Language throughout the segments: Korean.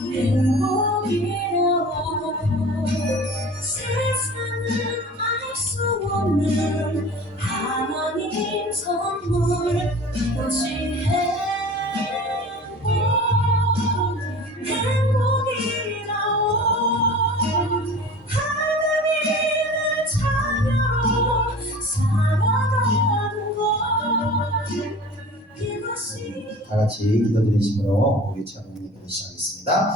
행복이라고 세상은 알 수 없는 하나님 선물 이것이 행복이라고 하나님의 자녀로 살아가는 것 이것이 다 같이 기도드리심으로 우리 찬양 예배를 시작하겠습니다.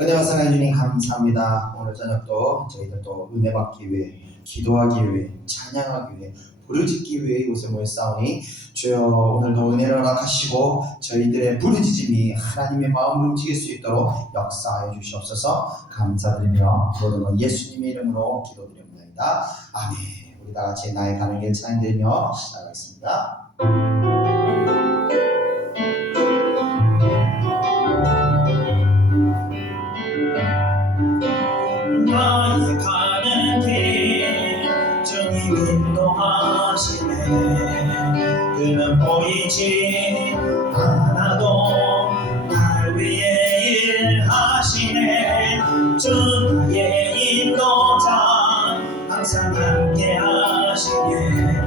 은혜와 사랑해 주님 감사합니다. 오늘 저녁도 저희들도 은혜 받기 위해, 기도하기 위해, 찬양하기 위해, 부르짖기 위해 이곳에 모였사오니 주여 오늘도 은혜를 허락하시고 저희들의 부르짖음이 하나님의 마음을 움직일 수 있도록 역사하여 주시옵소서. 감사드리며 모든 예수님의 이름으로 기도드립니다. 아멘. 우리 다 같이 나의 가는 길 찬양드리며 시작하겠습니다. 나의 가는 길 주님 인도하시네. 그는 보이지 않아도 날 위해 일하시네. 주 나의 인도자 항상 함께 하시네.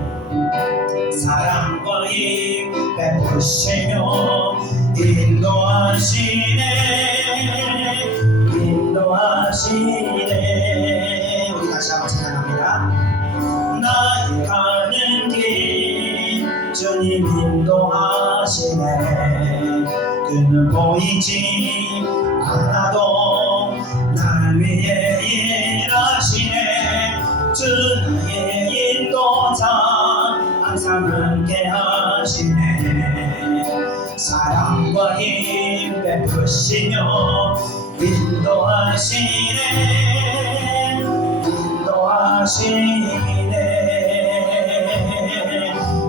사랑과 힘 베푸시며 인도하시네. 우리 다시 한번 찬양합니다. 나의 가는 길 주님 인도하시네. 그는 보이지 않아도 날 위해 일하시네. 주 나의 인도자 항상 함께 하시네. 사랑과 힘 베푸시며 인도하시네.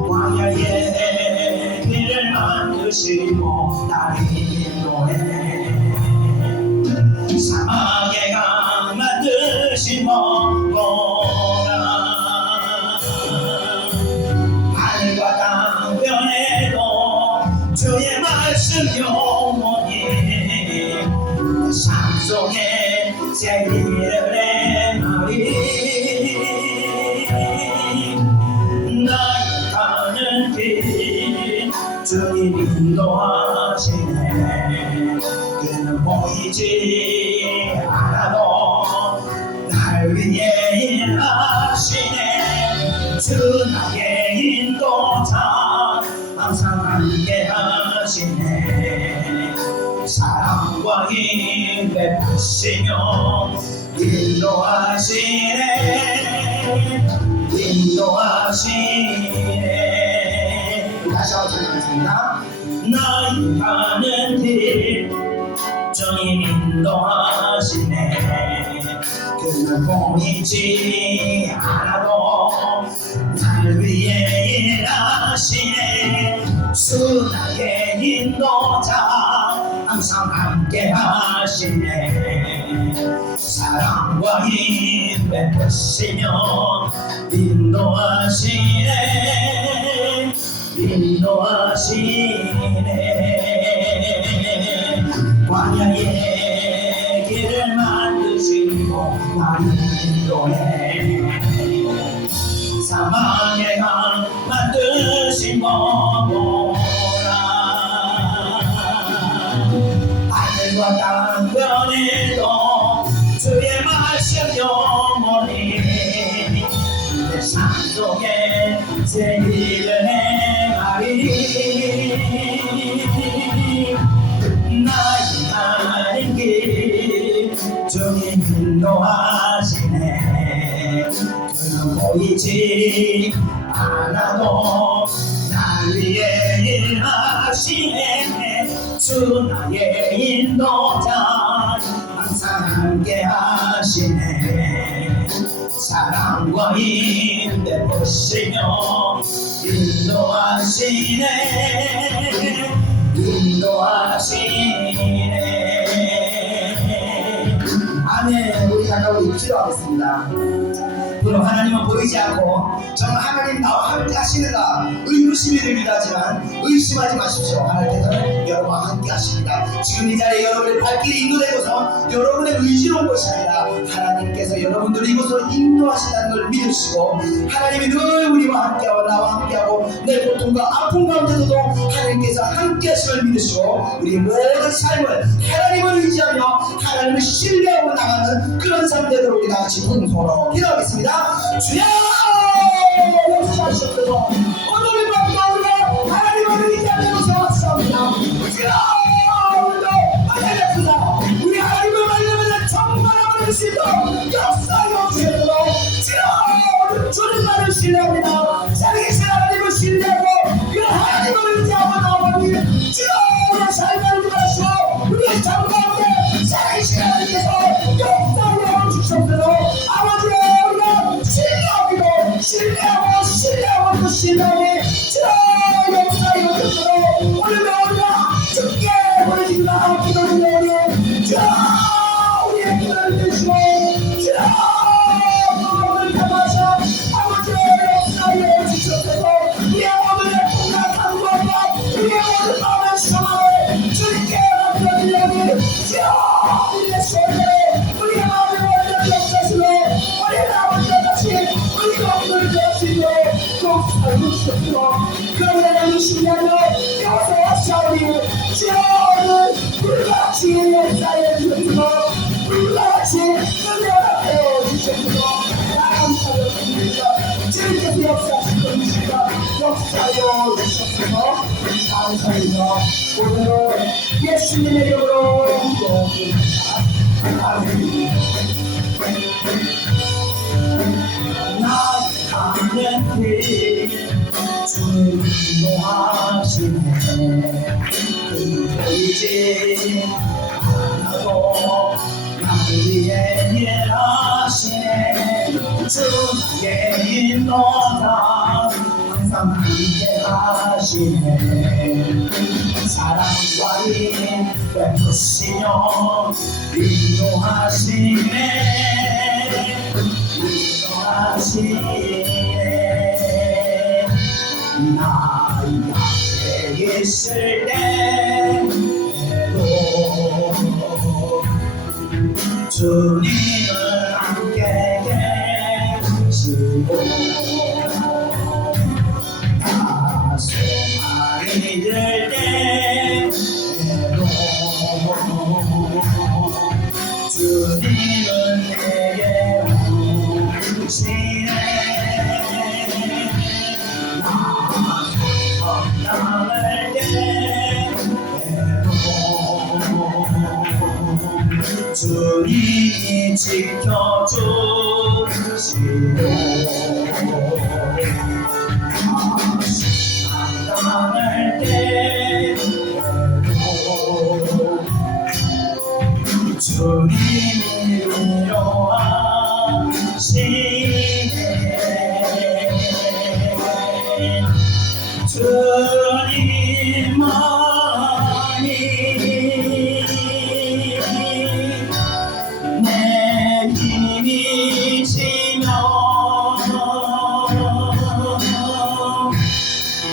광야의 길을 만드시고 나를 인도해. 사막의 강 만드시고 하늘과 땅 변해도 주의 말씀 영원히 삶 속에 세기를 행하리. 나의 가는 길 주님 인도하시네. 그는 보이지 않아도 날 위해 일하시네. 주 나의 인도자 항상 함께 하시네. 사랑과 힘 베푸시며 인도하시네. 다시 한번 찬양하겠습니다. 나의 가는 길 주님 인도하시네. 그는 보이지 않아도 날 위해 일하시네. 주 나의 인도자 항상 함께 하시네. 사랑과 힘 베푸시며 인도하시네. 광야의 길을 만드시고 나를 인도해. 사막의 강 만드신 거보라. 하늘과 땅 변해도 주의 말씀 영원히 내 삶 속에 새 일을 행하리. 나의 가는 길 주님 인도하시네. 그는 보이지 않아도 날 위해 일하시네. 주 나의 인도자 항상 함께 하시네. 사랑과 힘 베푸시며 인도하시네. 아멘. 우리 가까이 기도하겠습니다. 그럼 하나님은 보이지 않고 정말 하나님 나와 함께 하시는가 의구심이 들기도 하지만 의심하지 마십시오. 하나님께서는 여러분과 함께 하십니다. 지금 이 자리에 여러분의 발길이 인도되고서 여러분의 의지로 온 것이 아니라 하나님께서 여러분들을 이곳으로 인도하신다는 걸 믿으시고 하나님이 늘 우리와 함께하고 나와 함께하고 내 고통과 아픔 가운데서도 하나님께서 함께 하심을 믿으시고 우리 모든 삶을 하나님을 의지하며 하나님을 신뢰하고 나가는 그런 삶 되도록 우리 다같이 동서로 기도하겠습니다. 주여 역사하시옵소서. 오늘 밤도 우리가 하나님을 의지하며 세웠사옵니다. 주여 오늘도 하나님께서 우리 하나님을 만나면 정말 하나님을 신뢰하고 역사하여 주시옵소서. 주여 오늘 주님만을 신뢰합니다. 살아계신 하나님을 신뢰하고 그 하나님을 의지하고 나오니 주여 우리의 삶을 인도하시고 우리의 삶 가운데 살아계신 하나님께서 역사하여 주시옵소서. 아버지 우리가 신뢰하고 또 신뢰하니 주여 역사하여 주시옵소서. 오늘도 우리가 주께 보내주시라 기도드리오니 주여 우리의 기도를 들으시고 주여 오늘 감하사 아버지 역사하여 주시옵소서. 우리의 오늘의 풍랑함과 우리의 오늘 마음의 상황을 주님께 맡겨드리오니 주여 우리의 손에 우리의 마음의 원자를 역사하시고 우리의 아버지와 같이 우리가 오늘 되었으며 또 살고 주셨으며 그러나 나는 신뢰하며 여호와 사오니 주여 오늘 우리가 같이 역사하여 주셨으며 우리가 같이 은혜하여 주셨으며 감사드립니다. 주님께서 역사하신 것입니다. 역사하여 주셨으며 감사합니다. 오늘은 예수님의 이름으로 기도합니다. 아멘. 나가는 길 주님 인도하시네. 보이지 않아도 나를 위해 일하시네. 주의 인도자 항상 함께 하시네. 사랑과 힘 베푸시며 인도하시네. 인도하시네. 나의 앞에 있을 때도 주님은 함께 계시고 나 소망이 들 때도 주님은 내게 오시네. 나 성장할 때도 주님이 지켜주시고 성장할 때도 주님이 위로하시네. 주님만이 내 힘이시며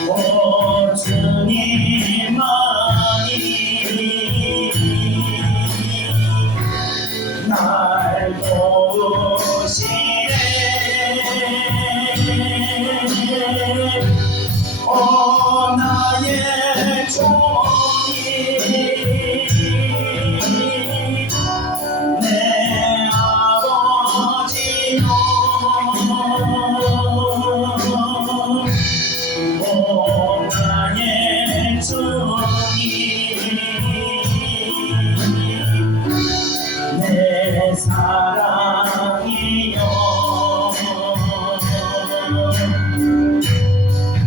오 주님만이 날 도우시네. 오 나의 종이 내 아버지요. 오 나의 주님 내 사랑이요.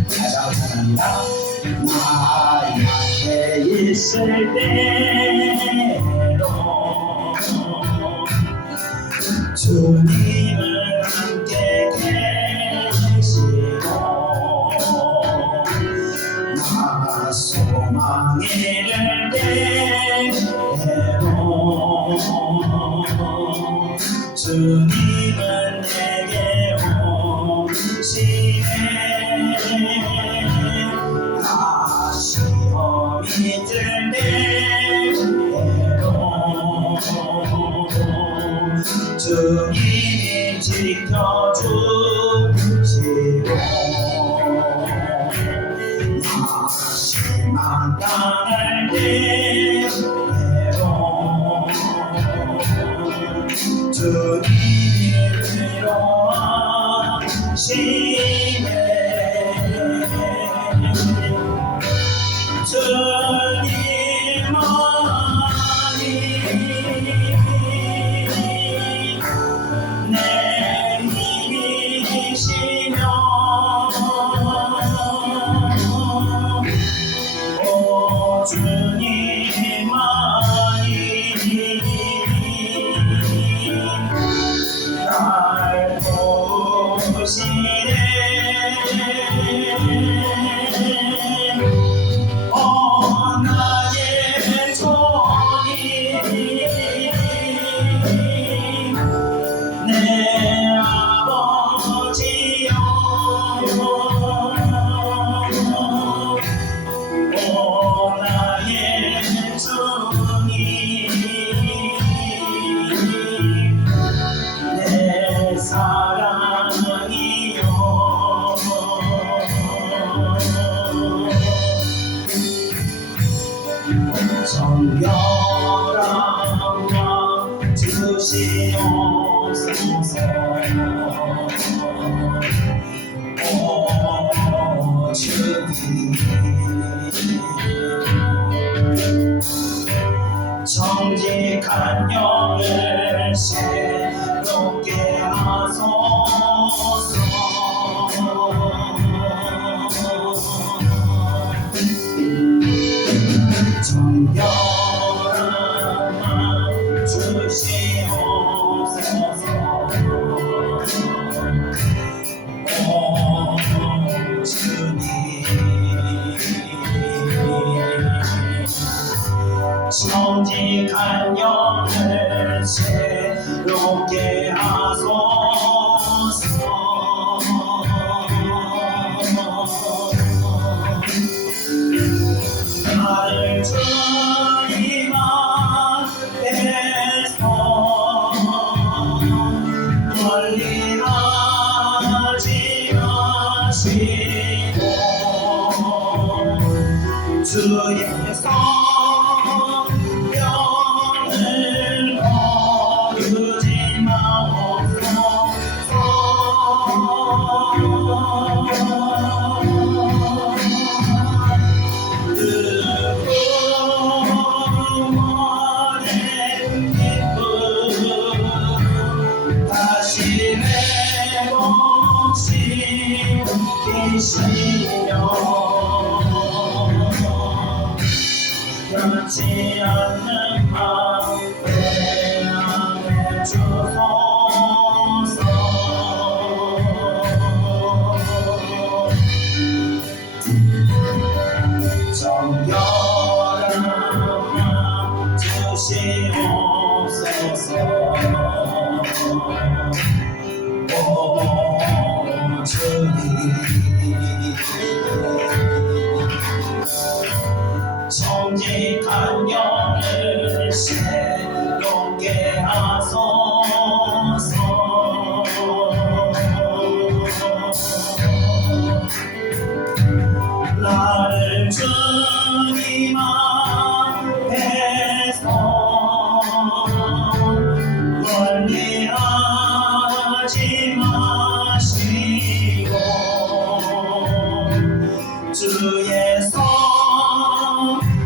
다시 한번 찬양합니다. 나 앞에 있을 때로 주님을 함께 계시고 나 소망이 될 때로 주님은 내게 주님이 지켜주시고 다시만 당할 때에도 주님이 위로하시네 주님만이 내 힘이시며 오 주님만이 날 도우시네 나의 손이 내 아버지여 오 나의 주님 내 사랑이여 정결함과 주시옵소서 오 주님 정직한 영을 새롭게 하소서 정결함만 주시옵소서 오 주님 정직한 영을 새롭게 하소서 나를 주님 앞에서 멀리 하지 마시고 주의 성령을 거두지 마옵소서 다시 내 몫이 계시며 변치 않는 마음 내 안에 주소서 정결함만 주시옵소서 오 주님 정직한 영을 새롭게 하소서 나를 주님 앞에서 멀리 하지 마시고 주의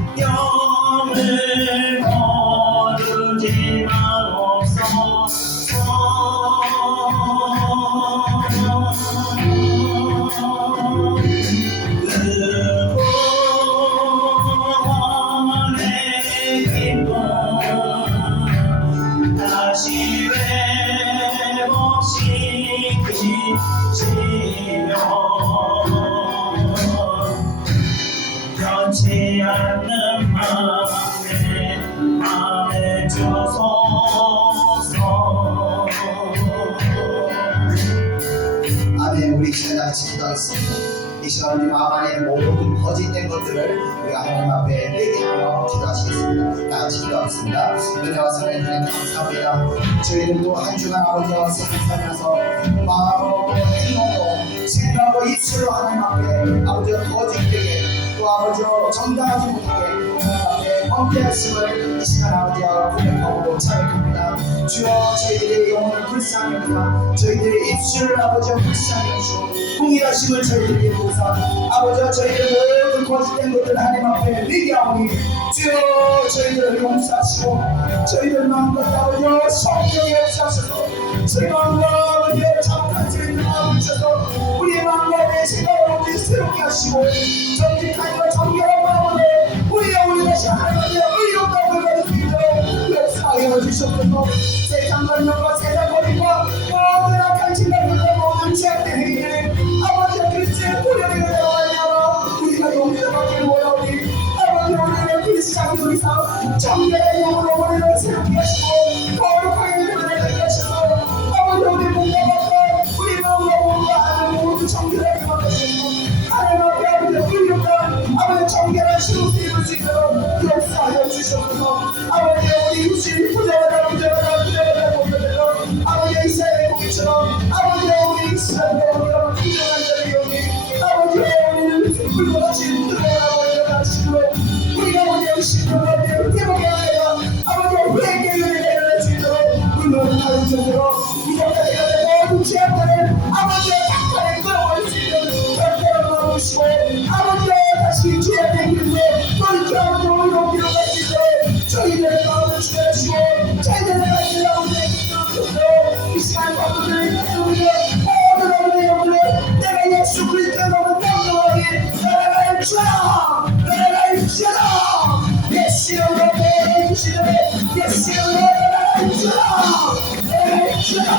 성령을 거두지 마옵소서 구원의 기쁨 다시 회복시키시며 변치 않는 마음에 주소서 아멘. 우리 시간 같이 기도하겠습니다. 이 시간 우리 마음 안에 모든 거짓된 것들을 우리가 하나님 앞에 회개하며 기도하시겠습니다. 다 같이 기도하겠습니다. 은혜와 사랑해 주님 감사합니다. 저희들도 한 주간 아버지와 생각하면서 마음으로 행동으로 생각으로 입술로 하나님 앞에 아버지와 거짓되게 또 아버지와 정당하지 못하게 하나님 앞에 엉패하심을 이 시간 아버지와 고백하고 자백합니다. 주여 저희들의 영혼을 불쌍히 여기사 저희들의 입술을 아버지와 불쌍히 여기시고 공의하심을 저희들에게 보사 아버지와 저희들의 모든 거짓된 것들 하나님 앞에 회개하오니 주여 저희들을 용서하시고 저희들 마음과 아버지와 성령의 역사하셔서 저희 마음과 아버지의 참혹한 죄를 마음으셔서 우리의 마음과 내 생각을 모두 새롭게 하시고 정직함과 정결한 마음으로 우리 영혼이 다시 하나님의 의롭다고 받을 수 있도록 역사하여 주시옵소서. 세상 관념과 세상 권위과 모든 악한 진단들과 모든 죄악된 행위를 아버지와 그리스도의 보혈을 내어하여 우리가 용서를 받기를 원하오니 아버지 우리를 그리스도의 의사 정결한 영혼으로 우리를 새롭게 하시고 거룩하게 되게 하셔서 아버지 우리 몸과 마음과 우리 마음과 몸과 하늘 모두 정결하게 만드시고 하나님 앞에 아버지 의롭다 아버지 정결한 신으로 입을 수 있도록 역사하여 주시옵소서. 아버지 우리 육신이 부정하다 아버지 이스라엘의 공기처럼 아버지 우리 이스라엘의 우리가 부정한 자를 여기 아버지 우리는 불같이 들어가고 일어나시고 우리가 우리 영신으로 회복해 하여 아버지 회개를 내려낼 수 있도록 운동하여 주시도록 이전까지 가는 모든 죄악들을 아버지의 닥터에 끌어올 수 있는 절대로 넣으시고 아버지의 다시 죄악의 길에 돌이켜 우리로 기록할 수 있도록 저희들의 마음을 주시고 저희들의 말씀을 아버지의 이 시간 아버지를 우리의 모든 어머니 영혼을 내가 예수 그리스도의 너무 명령하게 나라갈 주라 나라갈 주라 예수 이름으로 나라갈 주라 예수 이름으로 나라갈 주라 나라갈 주라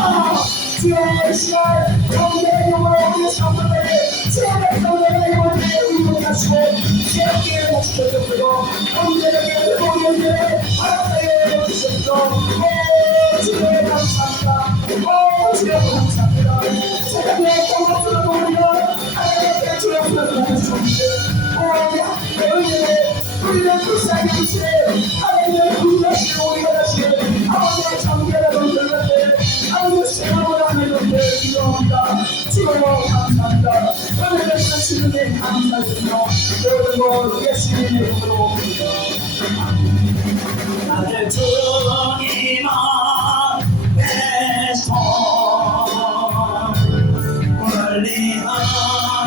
주여 이 시간 경계의 영혼을 우리의 성도들에게 주의 성도들의 영혼을 의복하시고 새롭게 일어나시옵소서. 경제력의 회복의 허락하여 주시옵소서. 주님 감사합니다. 주님 감사합니다. 세상의 정복수로 우리가 하나님께 주역으로 주셨는데 우리는 불쌍히 주시네 하나님을 구원하시고 우리가 다시 아버지의 정결하고 결과를 아버지의 생각을 하는 데 기도합니다. 주님 감사합니다. 은혜를 주시는 감사드리며 모든 것 예수님의 이름으로 나를 주님 앞에서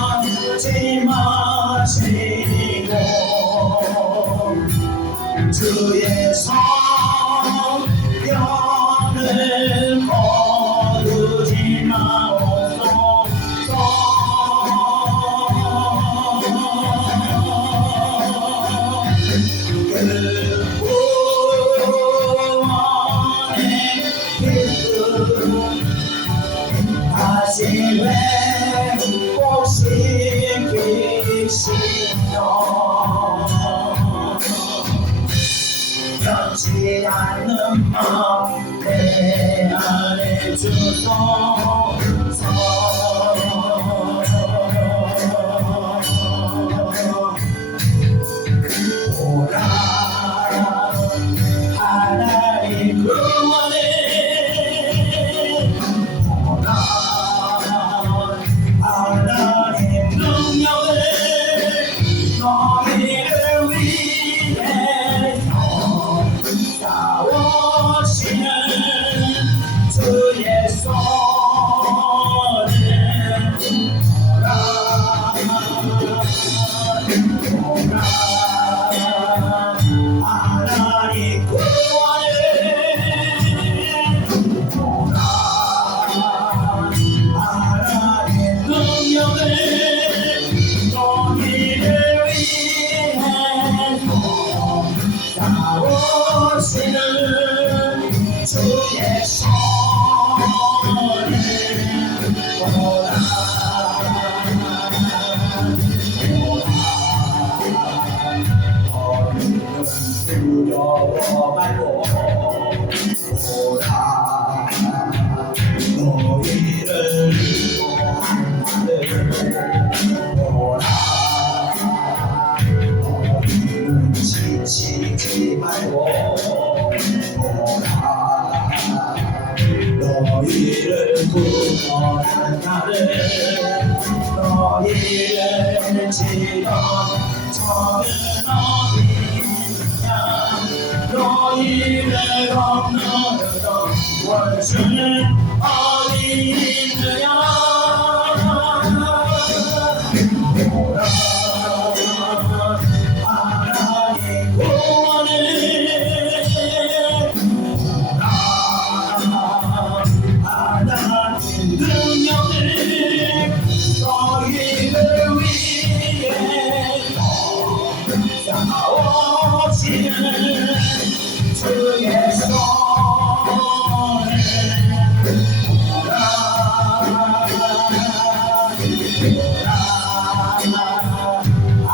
멀리하지 마시고 주의 성령을 거두지 마옵소서. 다시 회복시키시며 변치 않는 마음 내 안에 주소서. 오라 하나님 구원해 오라 하나님 능력을 너희를 위해서 싸우시는 주의 손을 오라 하나님 구원을 오라 하나님 능력을 너희를 위해서 싸우시는 주의 손을 오라 두려워 말고 오라 너희를 위한 하늘 오라 불편한 나를 너희를 지어 저는 어디냐 너희를 없는으로 원수는 어디 있느냐 오라 하나님 구원을 하나님 능력을 너희를 위해 싸우시는 주의 손을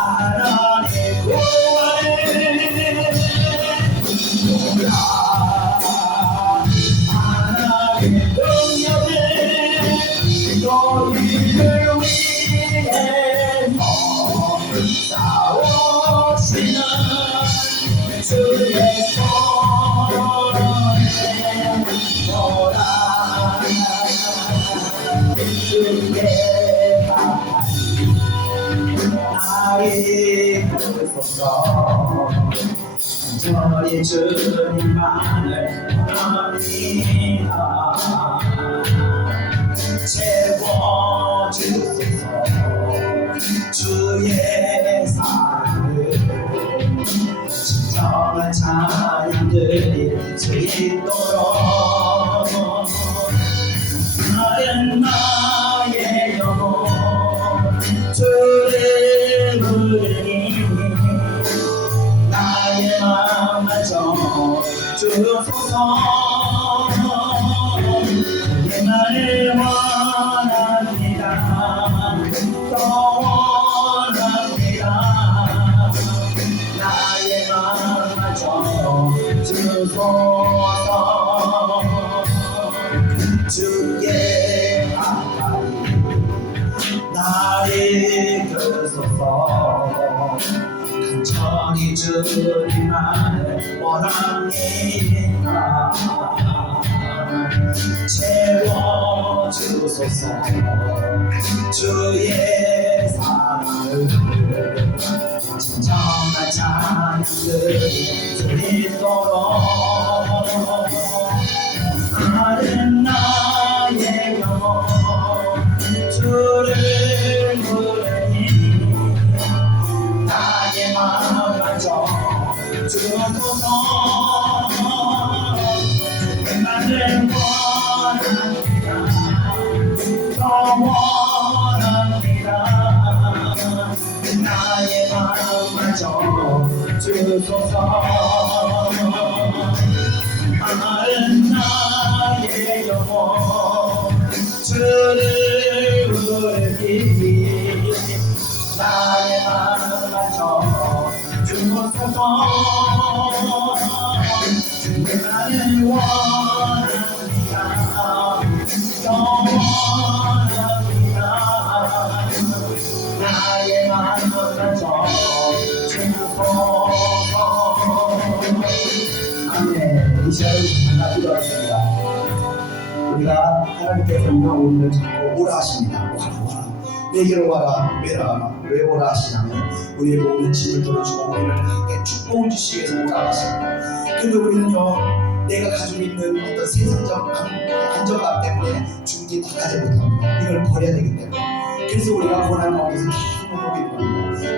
하나님 구원을 하나님 능력을 너희를 위해 싸우시는 주의 손에 너라 주의 나의 그리스도 저리 주님만을 원합니다 채워주소서 주의 사랑을 진정한 찬양들이 있도록 나는 나의 영혼 주를 부르니 나의 마음마저 주소서 그의 나를 원합니다 더 원합니다 나의 마음마저 주소서 주의 가까이 나를 이끌소서 간절히 주님만을 원합니다 채워주소서 주의 사랑을 진정한 찬양들이 있도록 나는 나의 영혼 주를 부르니 나의 마음마저 주소서 나를 원합니다 더 원합니다 나의 마음마저 주소서 나는 나의 영혼 주를 부르니 나의 마음마저 주소서 나는 원합니다 더 원합니다 나의 마음마저 주소서 아멘. 이 시간을 하나 기도하겠습니다. 우리가 하나님께서는 오늘 자꾸 오라 하십니다. 오라 내게로 와라 왜라 왜 오라 하시냐면 우리의 모든 짐을 덜어주고 우리를 함께 축복을 주시기 위해서 오라 하십니다. 근데 우리는요 내가 가지고 있는 어떤 세상적 안정감 때문에 주님께 나가지 못합니다. 이걸 버려야 되기 때문에 그래서 우리가 고난 가운데서 계속 먹게 됩니다.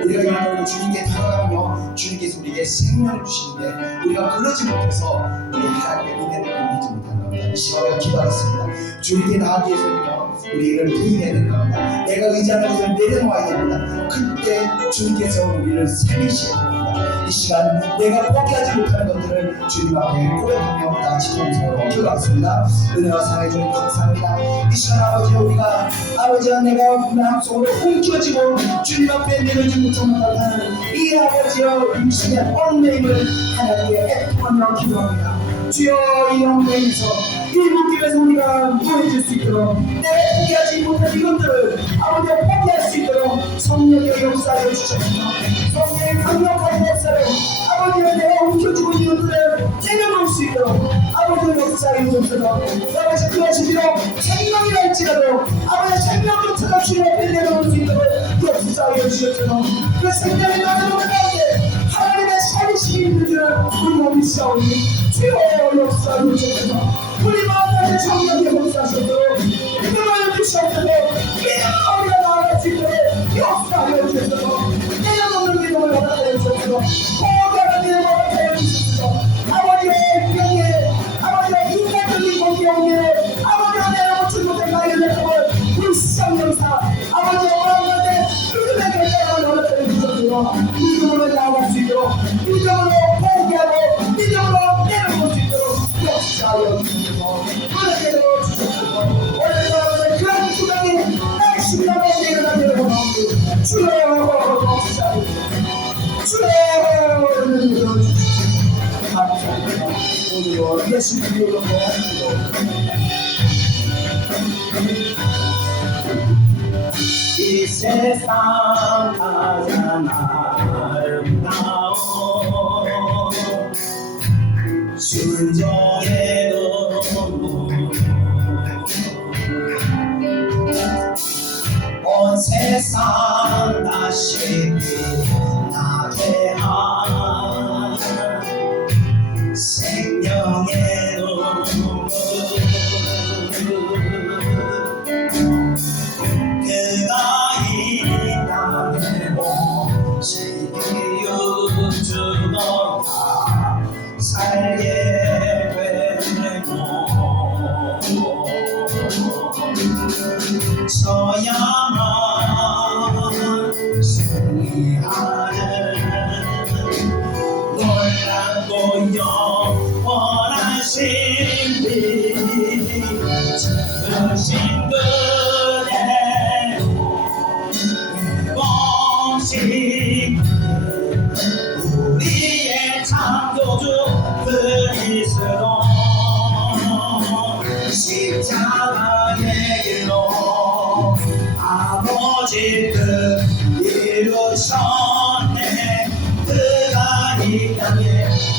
우리가 이런 주님께 다가가면요 주님께서 우리에게 생명을 주시는데 우리가 그러지 못해서 우리 하나님의 은혜를 누리지 못하는 겁니다. 이 시간 우리가 기도하겠습니다. 주님께 나가기 위해서는요 우리를 부인해야 되는 겁니다. 내가 의지하는 것을 내려놓아야 됩니다. 그때 주님께서 우리를 살리셔야 됩니다. 이 시간 내가 포기하지 못하는 것들을 주님 앞에 고백하며 같이 동서로 기도하겠습니다. 은혜와 사랑해 주님 감사합니다. 이 시간 아버지 우리가 아버지와 내가 마음속으로 움켜쥐고 주님 앞에 내려지 못하는 이 아버지와 음식의 얽매임을 하나님께 애통하며 기도합니다. 주여 이 얽매임에서 이 묶임에서 우리가 무해질 수 있도록 내가 포기하지 못한 이것들을 아버지가 포기할 수 있도록 성령의 역사를 주셨습니다. 성령의 강력한 역사를 아버지가 내가 움켜쥐고 있는 것들을 내려놓을 수 있도록 아버지의 역사를 주셔서 아버지 그것이 비록 생명이라 주의 앞에 내려올 수 있도록 역사하여 주셨잖아. 그 생명이 나는 가운데 하나님의 살리심이 있는 줄 우리가 믿사오니 주여 역사하여 주셔서 우리 마음의 정령에 역사하셔서 믿음을 주셔서 믿음으로 우리가 나아갈 수 있도록 역사하여 주셔서 내려놓는 믿음을 허락하여 주셔서 보호자는 믿음을 허락하여 주셔서 아버지의 명예 아버지의 인간적인 공경에 아버지가 내려놓지 못한 나의 내품을 불쌍영사 아버지의 마음가운데 믿음의 결단을 허락하여 주셔서 믿음으로 나아갈 수 있도록 믿음으로 포기하고 믿음으로 내려놓을 수 있도록 역사하여 주셔서 은혜로 주셔서 오늘도 그런 구덩이 나의 심령에 내려가기를 원하옵니다. 주여 역사하여 주여 은혜로 주셔서 감사합니다. 오늘도 예수님 이름으로 이 세상 가장 아름다운 순종의 눈물 온 세상 다시 빛나게 한 생명의 눈물 그가 이 땅에 오신 이유 주너가 살게 되고 저야만 승리하는 놀랍고 영원한 신비 지으신 그대로 공식 우리의 창조주 그리스도 십자가의 길로 아버지 뜻 이루셨네 그가 이 땅에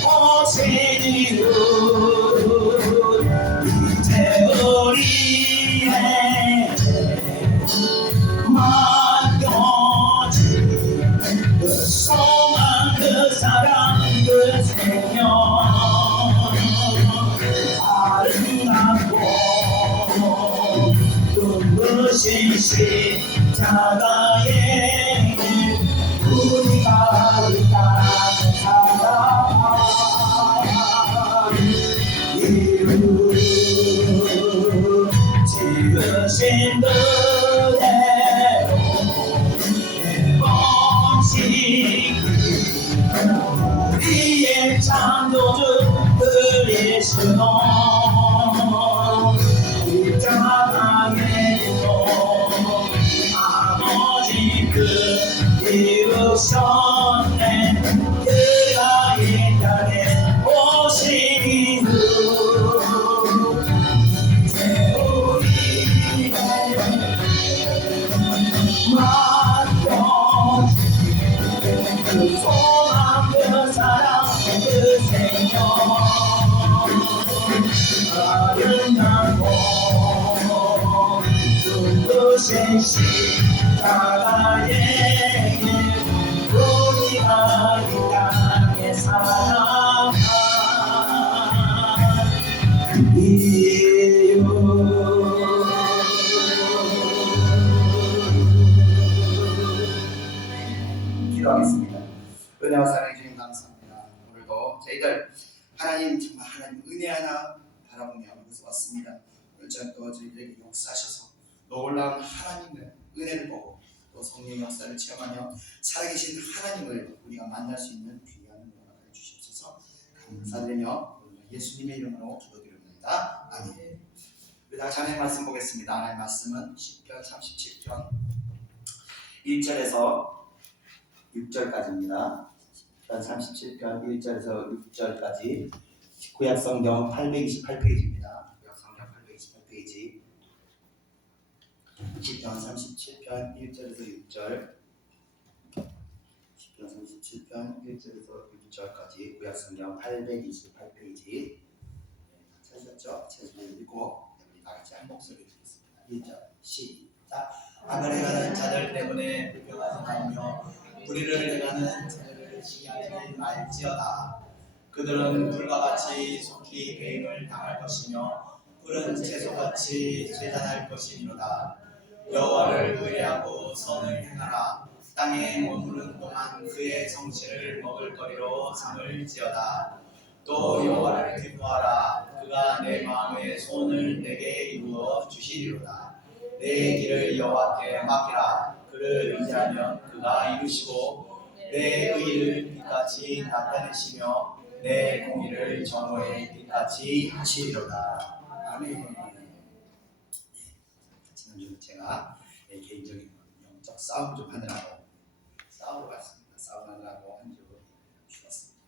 오신 이유 이제 우리의 맡겨진 그 소망 그 사랑 그 생명 아름답고 눈부신 십자가의 우리가 이 땅에 살아 이루 지으신 그대로 공식 우리의 창조주 그리스도 십자가의 길로 아버지 그 이루셨네 그가 이 땅에 오신 이후 이제 우리의 맡겨진 그 소망 그 사랑 그 생명 아름답고 눈부신 십자가의 길 우리가 이 땅에 살아간 이유 기도하겠습니다. 은혜와 사랑해 주님 감사합니다. 오늘도 저희들 하나님 정말 하나님 은혜 하나 바라보며 여기서 왔습니다. 오늘 저녁도 저희들에게 역사하셔서 놀라운 하나님의 은혜를 보고 또 성령의 역사를 체험하며 살아계신 하나님을 우리가 만날 수 있는 귀한 은혜를 주시옵소서. 감사드리며 예수님의 이름으로 기도드립니다. 아멘. 우리 다 하나님의 말씀 보겠습니다. 하나님의 말씀은 시편 37편 1절에서 6절까지입니다. 37편 1절에서 6절까지 구약성경 828페이지입니다. 구약성경 828페이지 시편 37편 1절에서 6절 시편 37편 1절에서 6절까지 구약성경 828페이지 찾으셨죠? 제가 읽고 우리 다 같이 한 목소리 듣겠습니다. 1절 시작 악을 행하는 자들 때문에 불평하지 말며 불의를 행하는 자들을 시기하지 말지어다. 그들은 불과 같이 속히 배임을 당할 것이며 푸른 채소같이 쇠잔할 것이니로다. 여호와를 의뢰하고 선을 행하라. 땅에 머무는 동안 그의 성취를 먹을거리로 삼을지어다. 또 여호와를 기뻐하라. 그가 내 마음의 소원을 내게 이루어 주시리로다. 내 길을 여호와께 맡기라. 그를 의지하면 그가 이루시고 내 의를 빛같이 나타내시며 내 공의를 정오의 빛같이 하시리로다. 아멘. 지난주 제가 개인적인 영적 싸움 좀 하느라고 싸우러 갔습니다. 싸움하느라고 한 주 쉬었습니다.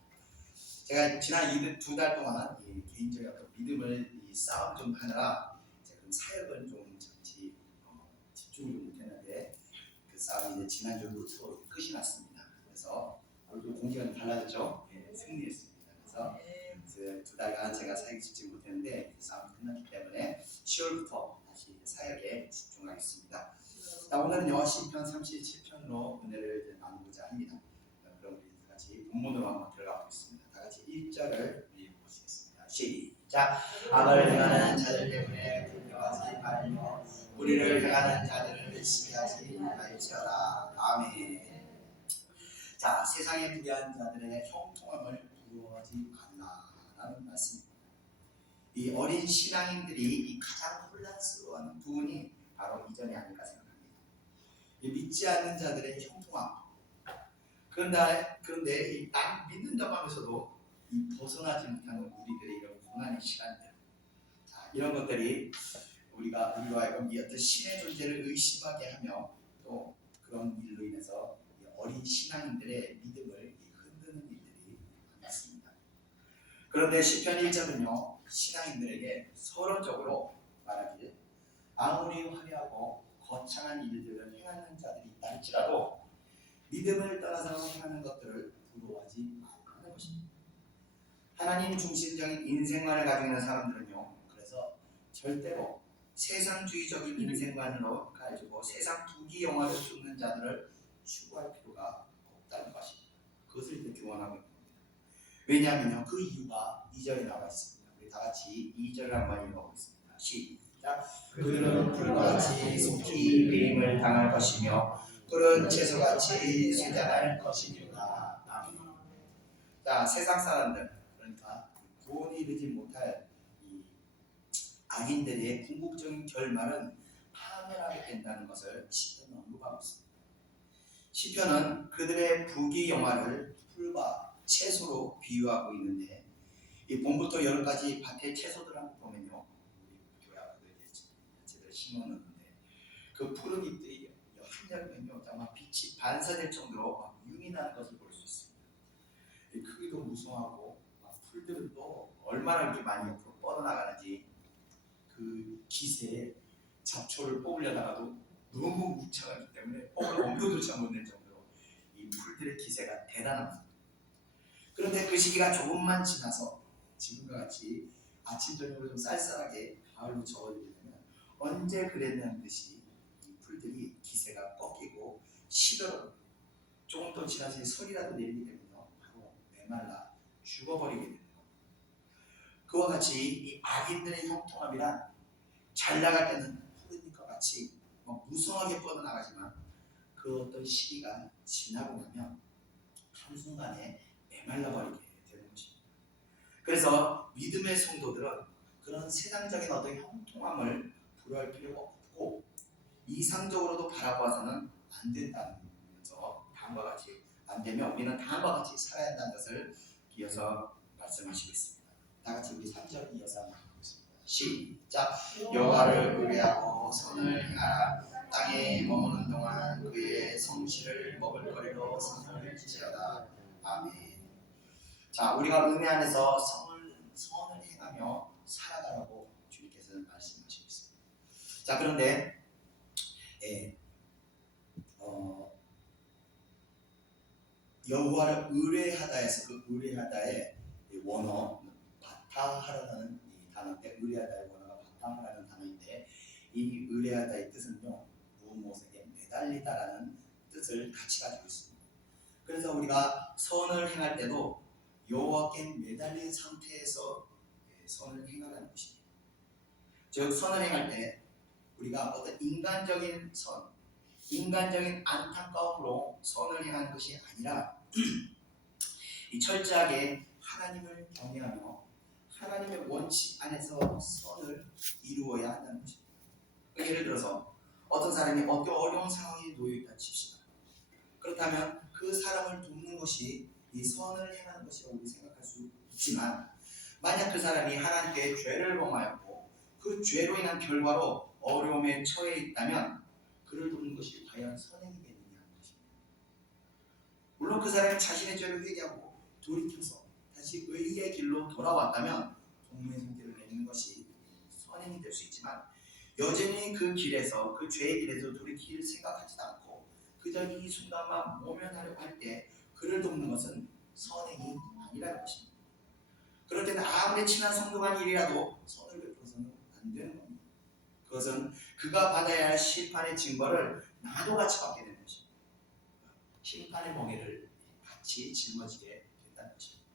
제가 지난 2달 동안 개인적인 어떤 믿음을 싸움 좀 하느라 제가 그 사역을 좀 잠시 집중을 좀 못했는데 그 싸움이 이제 지난주부터 끝이 났습니다. 그래서 얼굴 공기가 좀 달라졌죠? 승리했습니다. 그래서 그 2달간 제가 사역에 집중 못했는데 싸움이 끝났기 때문에 10월부터 다시 사역에 집중하겠습니다. 자, 오늘은요 시편 37편으로 은혜를 나누고자 합니다. 그럼 우리 다 같이 본문으로 한번 들어가 보겠습니다. 다 같이 1절을 보시겠습니다. 시작. 악을 행하는 자들 때문에 불평하지 말며 불의를 행하는 자들을 시기하지 말지어다. 아멘. 자, 세상에 불의한 자들의 형통함을 부러워하지 말라라는 말씀입니다. 이 어린 신앙인들이 이 가장 혼란스러워하는 부분이 바로 이 점이 아닐까 생각합니다. 이 믿지 않는 자들의 형통함. 그런데 이 딱 믿는다고 하면서도 이 벗어나지 못하는 우리들의 이런 고난의 시간들. 자, 이런 것들이 우리로 하여금 이 어떤 신의 존재를 의심하게 하며 또 그런 일로 인해서 어린 신앙인들의 믿음을 흔드는 일들이 많았습니다. 그런데 시편 1절은요 신앙인들에게 서론적으로 말하길 아무리 화려하고 거창한 일들을 행하는 자들이 있다 할지라도 믿음을 떠나서 행하는 것들을 부러워하지 말라는 것입니다. 하나님 중심적인 인생관을 가지고 있는 사람들은요 그래서 절대로 세상주의적인 인생관으로 가지고 세상 부귀 영화를 쫓는 자들을 추구할 필요가 없다는 것입니다. 그것을 이렇게 교환하고 있는 겁니다. 왜냐하면요 그 이유가 2절에 나와 있습니다. 우리 다 같이 2절을 한번 읽어보겠습니다. 시작. 그들은 불같이 속히 배임을 당할 것이며 푸른 채소같이 쇠잔할 것이니라. 아멘. 자, 세상 사람들 그러니까 구원이 이르지 못할 이 악인들의 궁극적인 결말은 파멸하게 된다는 것을 시편은 언급하고 있습니다. 시편은 그들의 부귀 영화를 풀과 채소로 비유하고 있는데 이 봄부터 여름까지 밭의 채소들 한번 보면요 우리 교회 앞에도 제대로 심어놓는데 그 푸른 잎들이 한여름에는요 정말 빛이 반사될 정도로 막 윤이 나는 것을 볼 수 있습니다. 이 크기도 무성하고 풀들은 또 얼마나 이렇게 많이 옆으로 뻗어나가는지 그 기세에 잡초를 뽑으려다가도 너무 묵창하기 때문에 뽑을 엄두조차 못 낼 정도로 이 풀들의 기세가 대단합니다. 그런데 그 시기가 조금만 지나서 지금과 같이 아침 저녁으로 좀 쌀쌀하게 가을로 접어들게 되면 언제 그랬냐는 듯이 이 풀들이 기세가 꺾이고 시들어 조금 더 지나서 설이라도 내리게 되면요 바로 메말라 죽어버리게 되는 겁니다. 그와 같이 이 악인들의 형통함이란 잘 나갈 때는 푸른 잎과 같이 무성하게 뻗어나가지만 그 어떤 시기가 지나고 나면 한순간에 메말라버리게 되는 것입니다. 그래서 믿음의 성도들은 그런 세상적인 어떤 형통함을 부러워할 필요가 없고 이상적으로도 바라보아서는 안 된다면서 다음과 같이 안 되면 우리는 다음과 같이 살아야 한다는 것을 이어서 말씀하시고 있습니다. 다 같이 우리 3절 이어서 한번 보겠습니다. 시작. 여호와를 의뢰하고 선을 행하라. 땅에 머무는 동안 그의 성취를 먹을거리로 삼을지어다. 아멘. 자, 우리가 은혜 안에서 선을 행하며 살아가라고 주님께서는 말씀하시고 있습니다. 자, 그런데 여호와를 의뢰하다에서 그 의뢰하다의 원어 바타하라는 이 단어인데 의뢰하다의 원어가 바타하라는 단어인데 이 의뢰하다의 뜻은요 무엇에 달리다라는 뜻을 같이 가지고 있습니다. 그래서 우리가 선을 행할 때도 여호와께 매달린 상태에서 선을 행하라는 것입니다. 즉 선을 행할 때 우리가 어떤 인간적인 선, 인간적인 안타까움으로 선을 행하는 것이 아니라 이 철저하게 하나님을 경외하며 하나님의 원칙 안에서 선을 이루어야 한다는 것입니다. 예를 들어서 어떤 사람이 어려운 상황에 놓여 있다 칩시다. 그렇다면 그 사람을 돕는 것이 이 선을 행하는 것이라고 우리 생각할 수 있지만, 만약 그 사람이 하나님께 죄를 범하였고 그 죄로 인한 결과로 어려움에 처해 있다면 그를 돕는 것이 과연 선행이겠느냐 하는 것입니다. 물론 그 사람이 자신의 죄를 회개하고 돌이켜서 다시 의의 길로 돌아왔다면 동무의 손길을 내는 것이 선행이 될 수 있지만, 여전히 그 길에서, 그 죄의 길에서 돌이킬 생각하지도 않고 그저 이 순간만 모면하려고 할 때 그를 돕는 것은 선행이 아니라는 것입니다. 그럴 때는 아무리 친한 성도간 일이라도 선을 베풀어서는 안 되는 겁니다. 그것은 그가 받아야 할 심판의 징벌을 나도 같이 받게 되는 것입니다. 심판의 멍에를 같이 짊어지게 된다는 것입니다.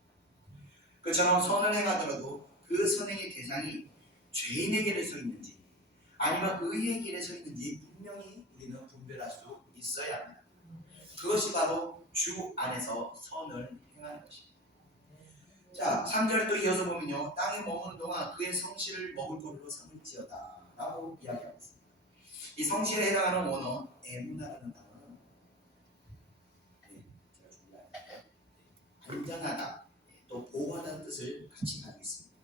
그처럼 선을 행하더라도 그 선행의 대상이 죄인의 길에 서 있는지 아니면 의의 길에 서 있는지 분명히 우리는 분별할 수 있어야 합니다. 그것이 바로 주 안에서 선을 행하는 것입니다. 자, 3절에 또 이어서 보면요, 땅에 머무는 동안 그의 성실을 먹을 거리로 삼을지어다 라고 이야기하고 있습니다. 이 성실에 해당하는 원어 에무나라는 단어는 제가 준비하는데 안전하다, 또 보호하다는 뜻을 같이 가지고 있습니다.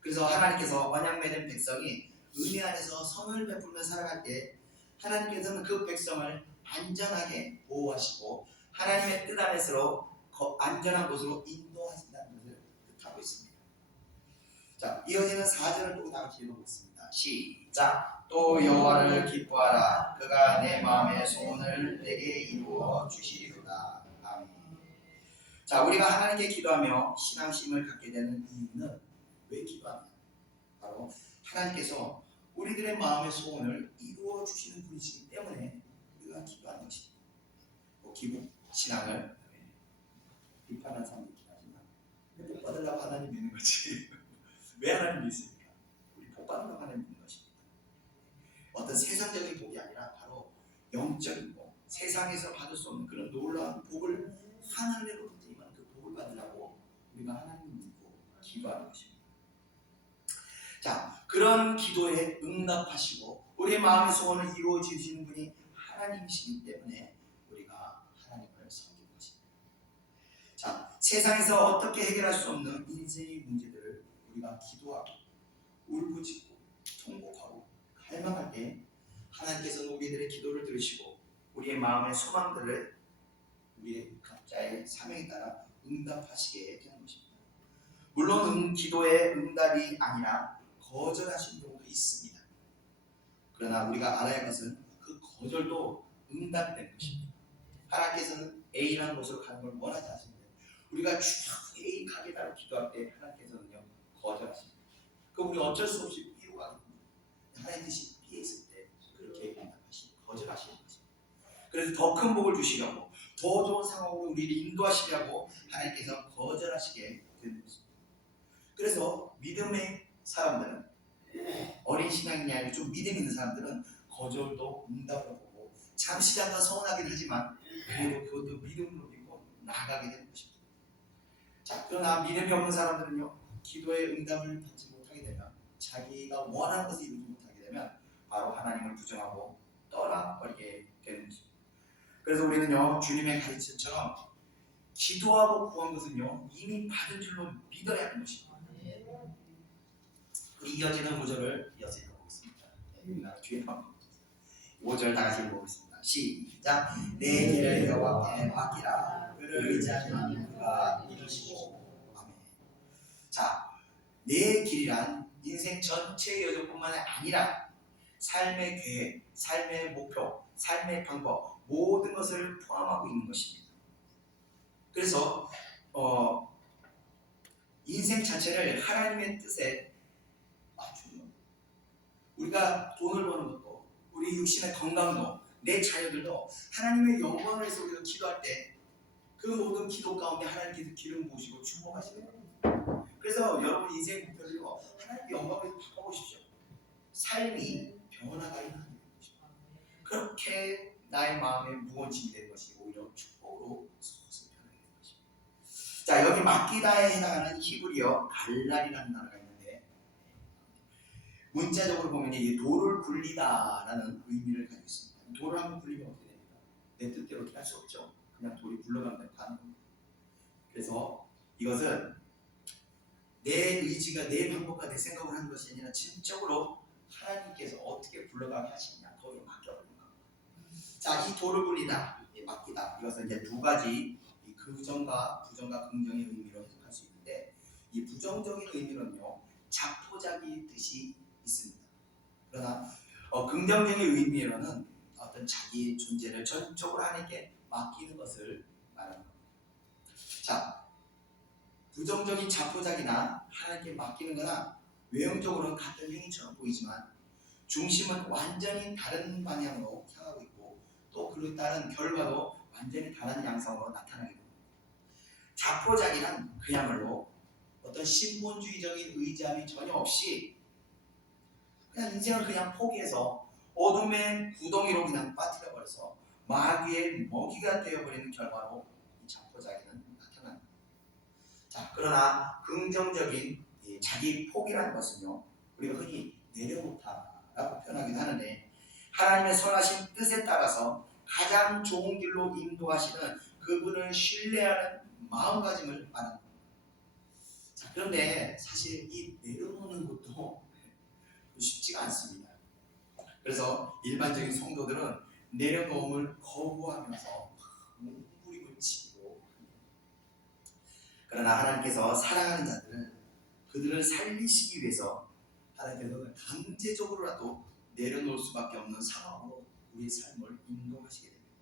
그래서 하나님께서 언약 맺은 백성이 은혜 안에서 선을 베풀며 살아갈 때 하나님께서는 그 백성을 안전하게 보호하시고 하나님의 뜻 안에서 안전한 곳으로 인도하신다는 것을 뜻하고 있습니다. 자, 이어지는 4절을 또 다 같이 읽어보겠습니다. 시작. 또 여호와를 기뻐하라. 그가 내 마음의 소원을 내게 이루어 주시리로다. 아멘. 자, 우리가 하나님께 기도하며 신앙심을 갖게 되는 이유는 왜 기도하냐? 바로 하나님께서 우리들의 마음의 소원을 이루어 주시는 분이시기 때문에 우리가 기도하는 것입니다. 기복 신앙을 비판하는 사람도 있긴 하지만 왜 복 받으려고 하나님 믿는 거지? 왜 하나님 믿습니까? 우리 복 받으려고 하나님 믿는 것입니다. 어떤 세상적인 복이 아니라 바로 영적인 복, 세상에서 받을 수 없는 그런 놀라운 복을 하늘로부터 임하는 그 복을 받으려고 우리가 하나님을 믿고 기도하는 것입니다. 자, 그런 기도에 응답하시고 우리의 마음의 소원을 이루어 주시는 분이 하나님이시기 때문에 우리가 하나님을 섬기는 것입니다. 자, 세상에서 어떻게 해결할 수 없는 인생의 문제들을 우리가 기도하고 울부짖고 통곡하고 갈망할 때 하나님께서는 우리들의 기도를 들으시고 우리의 마음의 소망들을 우리의 각자의 사명에 따라 응답하시게 되는 것입니다. 물론 기도의 응답이 아니라 거절하신 경우도 있습니다. 그러나 우리가 알아야 할 것은 그 거절도 응답된 것입니다. 하나님께서는 A라는 곳으로 가는 걸 원하지 않습니다. 우리가 쭉 A 가게다로 기도할 때 하나님께서는요 거절하십니다. 그럼 우리 어쩔 수 없이 B로 가게 됩니다. 하나님 뜻이 B에 있을 때 그렇게 거절하시는 것입니다. 그래서 더 큰 복을 주시려고 더 좋은 상황으로 우리를 인도하시려고 하나님께서 거절하시게 되는 것입니다. 그래서 믿음의 사람들은 어린 신앙이 아니라 좀 믿음 있는 사람들은 거절도 응답으로 보고 잠시 잠깐 서운하긴 하지만 그래도 그것도 믿음으로 믿고 나아가게 되는 것입니다. 자, 그러나 믿음이 없는 사람들은요 기도의 응답을 받지 못하게 되면 자기가 원하는 것을 이루지 못하게 되면 바로 하나님을 부정하고 떠나버리게 되는 것입니다. 그래서 우리는요 주님의 가르침처럼 기도하고 구한 것은요 이미 받은 줄로 믿어야 하는 것입니다. 이어지는 5절을 이어서 읽어보겠습니다. 뒤에 5절 다시 읽어보겠습니다. 시작. 내 길을 여호와께 맡기라. 그를 의지하면 그가 이루시고. 아멘. 자, 내 길이란 인생 전체의 여정뿐만 아니라 삶의 계획, 삶의 목표, 삶의 방법 모든 것을 포함하고 있는 것입니다. 그래서 인생 자체를 하나님의 뜻에 맞추는 우리가 돈을 버는 것도 우리 육신의 건강도 내 자녀들도 하나님의 영광을 위해서 우리가 기도할 때 그 모든 기도 가운데 하나님께서 기름 부으시고 축복하시는 거예요. 그래서 여러분 인생의 목표를요 하나님의 영광을 위해서 바꿔보십시오. 삶이 변화가 있는 것입니다. 그렇게 나의 마음에 무거운 짐이 되는 것이 오히려 축복으로 서서히 변하게 되는 것입니다. 자, 여기 막기다에 해당하는 히브리어 갈랄이라는 단어가 있는데 문자적으로 보면 이 돌을 굴리다라는 의미를 가지고 있습니다. 돌을 한번 굴리면 어떻게 됩니까? 내 뜻대로 어떻게 할 수 없죠. 그냥 돌이 굴러가면 가는 겁니다. 그래서 이것은 내 의지가 내 방법과 내 생각을 하는 것이 아니라 진적으로 하나님께서 어떻게 굴러가게 하시느냐 거기에 맡겨버리는 겁니다. 자, 이 돌을 굴리다, 맡기다 이것은 이제 두 가지 이 긍정과 부정과 긍정의 의미로 해석할 수 있는데 이 부정적인 의미는요 자포자기 뜻이 있습니다. 그러나 긍정적인 의미로는 어떤 자기의 존재를 전적으로 하나님께 맡기는 것을 말하는 겁니다. 자, 부정적인 자포자기나 하나님께 맡기는 거나 외형적으로는 같은 행위처럼 보이지만 중심은 완전히 다른 방향으로 향하고 있고 또 그에 따른 결과도 완전히 다른 양상으로 나타나게 됩니다. 자포자기란 그야말로 어떤 신본주의적인 의지함이 전혀 없이 그냥 인생을 그냥 포기해서 어둠의 구덩이로 그냥 빠뜨려 버려서 마귀의 먹이가 되어버리는 결과로 이 자포자기는 나타납니다. 자, 그러나 긍정적인 자기 포기라는 것은요 우리가 흔히 내려놓다라고 표현하기도 하는데 하나님의 선하신 뜻에 따라서 가장 좋은 길로 인도하시는 그분을 신뢰하는 마음가짐을 말합니다. 자, 그런데 사실 이 내려놓는 것도 쉽지가 않습니다. 그래서 일반적인 성도들은 내려놓음을 거부하면서 몸부림을 치고 그러나 하나님께서 사랑하는 자들은 그들을 살리시기 위해서 하나님께서 강제적으로라도 내려놓을 수밖에 없는 상황으로 우리의 삶을 인도하시게 됩니다.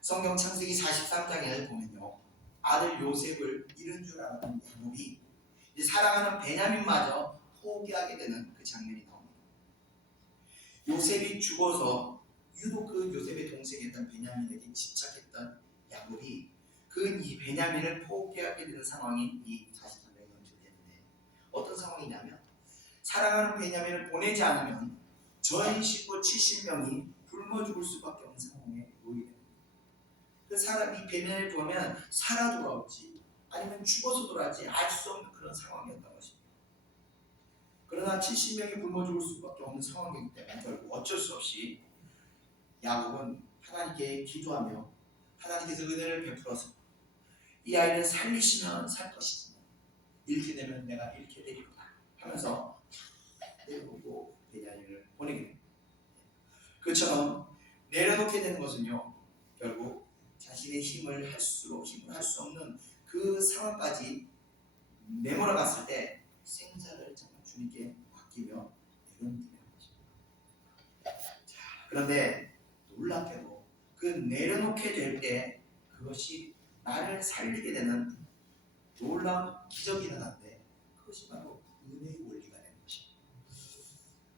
성경 창세기 43장에 보면요 아들 요셉을 잃은 줄 아는 야곱이 사랑하는 베냐민마저 포기하게 되는 그 장면이 나옵니다. 요셉이 죽어서 유독 그 요셉의 동생이었던 베냐민에게 집착했던 야곱이 이 베냐민을 포기하게 되는 상황이 이 43장에 연출되는데 어떤 상황이냐면 사랑하는 베냐민을 보내지 않으면 전 식구 70명이 굶어 죽을 수밖에 없는 상황에 놓이게 됩니다. 그 사람이 베냐민을 보면 살아 돌아올지 아니면 죽어서 돌아올지 알 수 없는 그런 상황이었던 것입니다. 그러나 70명이 굶어 죽을 수밖에 없는 상황이기 때문에 결국 어쩔 수 없이 야곱은 하나님께 기도하며 하나님께서 은혜를 베풀어서 이 아이를 살리시면 살 것이지만 잃게 되면 내가 잃게 되리로다 하면서 내려놓고 베냐민을 보내게 됩니다. 그처럼 내려놓게 되는 것은요 결국 자신의 힘을 할 수 없는 그 상황까지 내몰아 갔을 때 생사를 정말 주님께 맡기며 내려놓게 되는 것입니다. 그런데 놀랍게도 그 내려놓게 될 때 그것이 나를 살리게 되는 놀라운 기적이 일어나는데 그것이 바로 은혜의 원리가 되는 것입니다.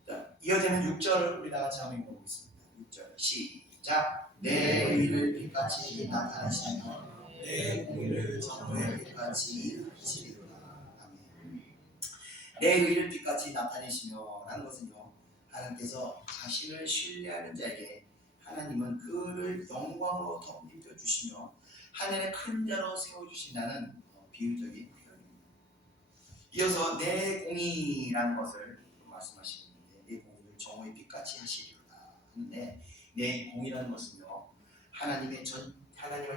자, 이어지는 6절을 우리 다 같이 한번 읽어보겠습니다. 6절 시작. 내 의를 빛같이 나타내시며 내 공의를 정오의 빛같이 하시리로다. 아멘. 내 의를 빛같이 나타내시며 라는 것은요 하나님께서 자신을 신뢰하는 자에게 하나님은 그를 영광으로 덧입혀 주시며 하늘의 큰 자로 세워주신다는 비유적인 표현입니다. 이어서 내 공의라는 것을 말씀하시는데 내 공의를 정오의 빛같이 하시리로다 하는데 내 공의라는 것은요 하나님을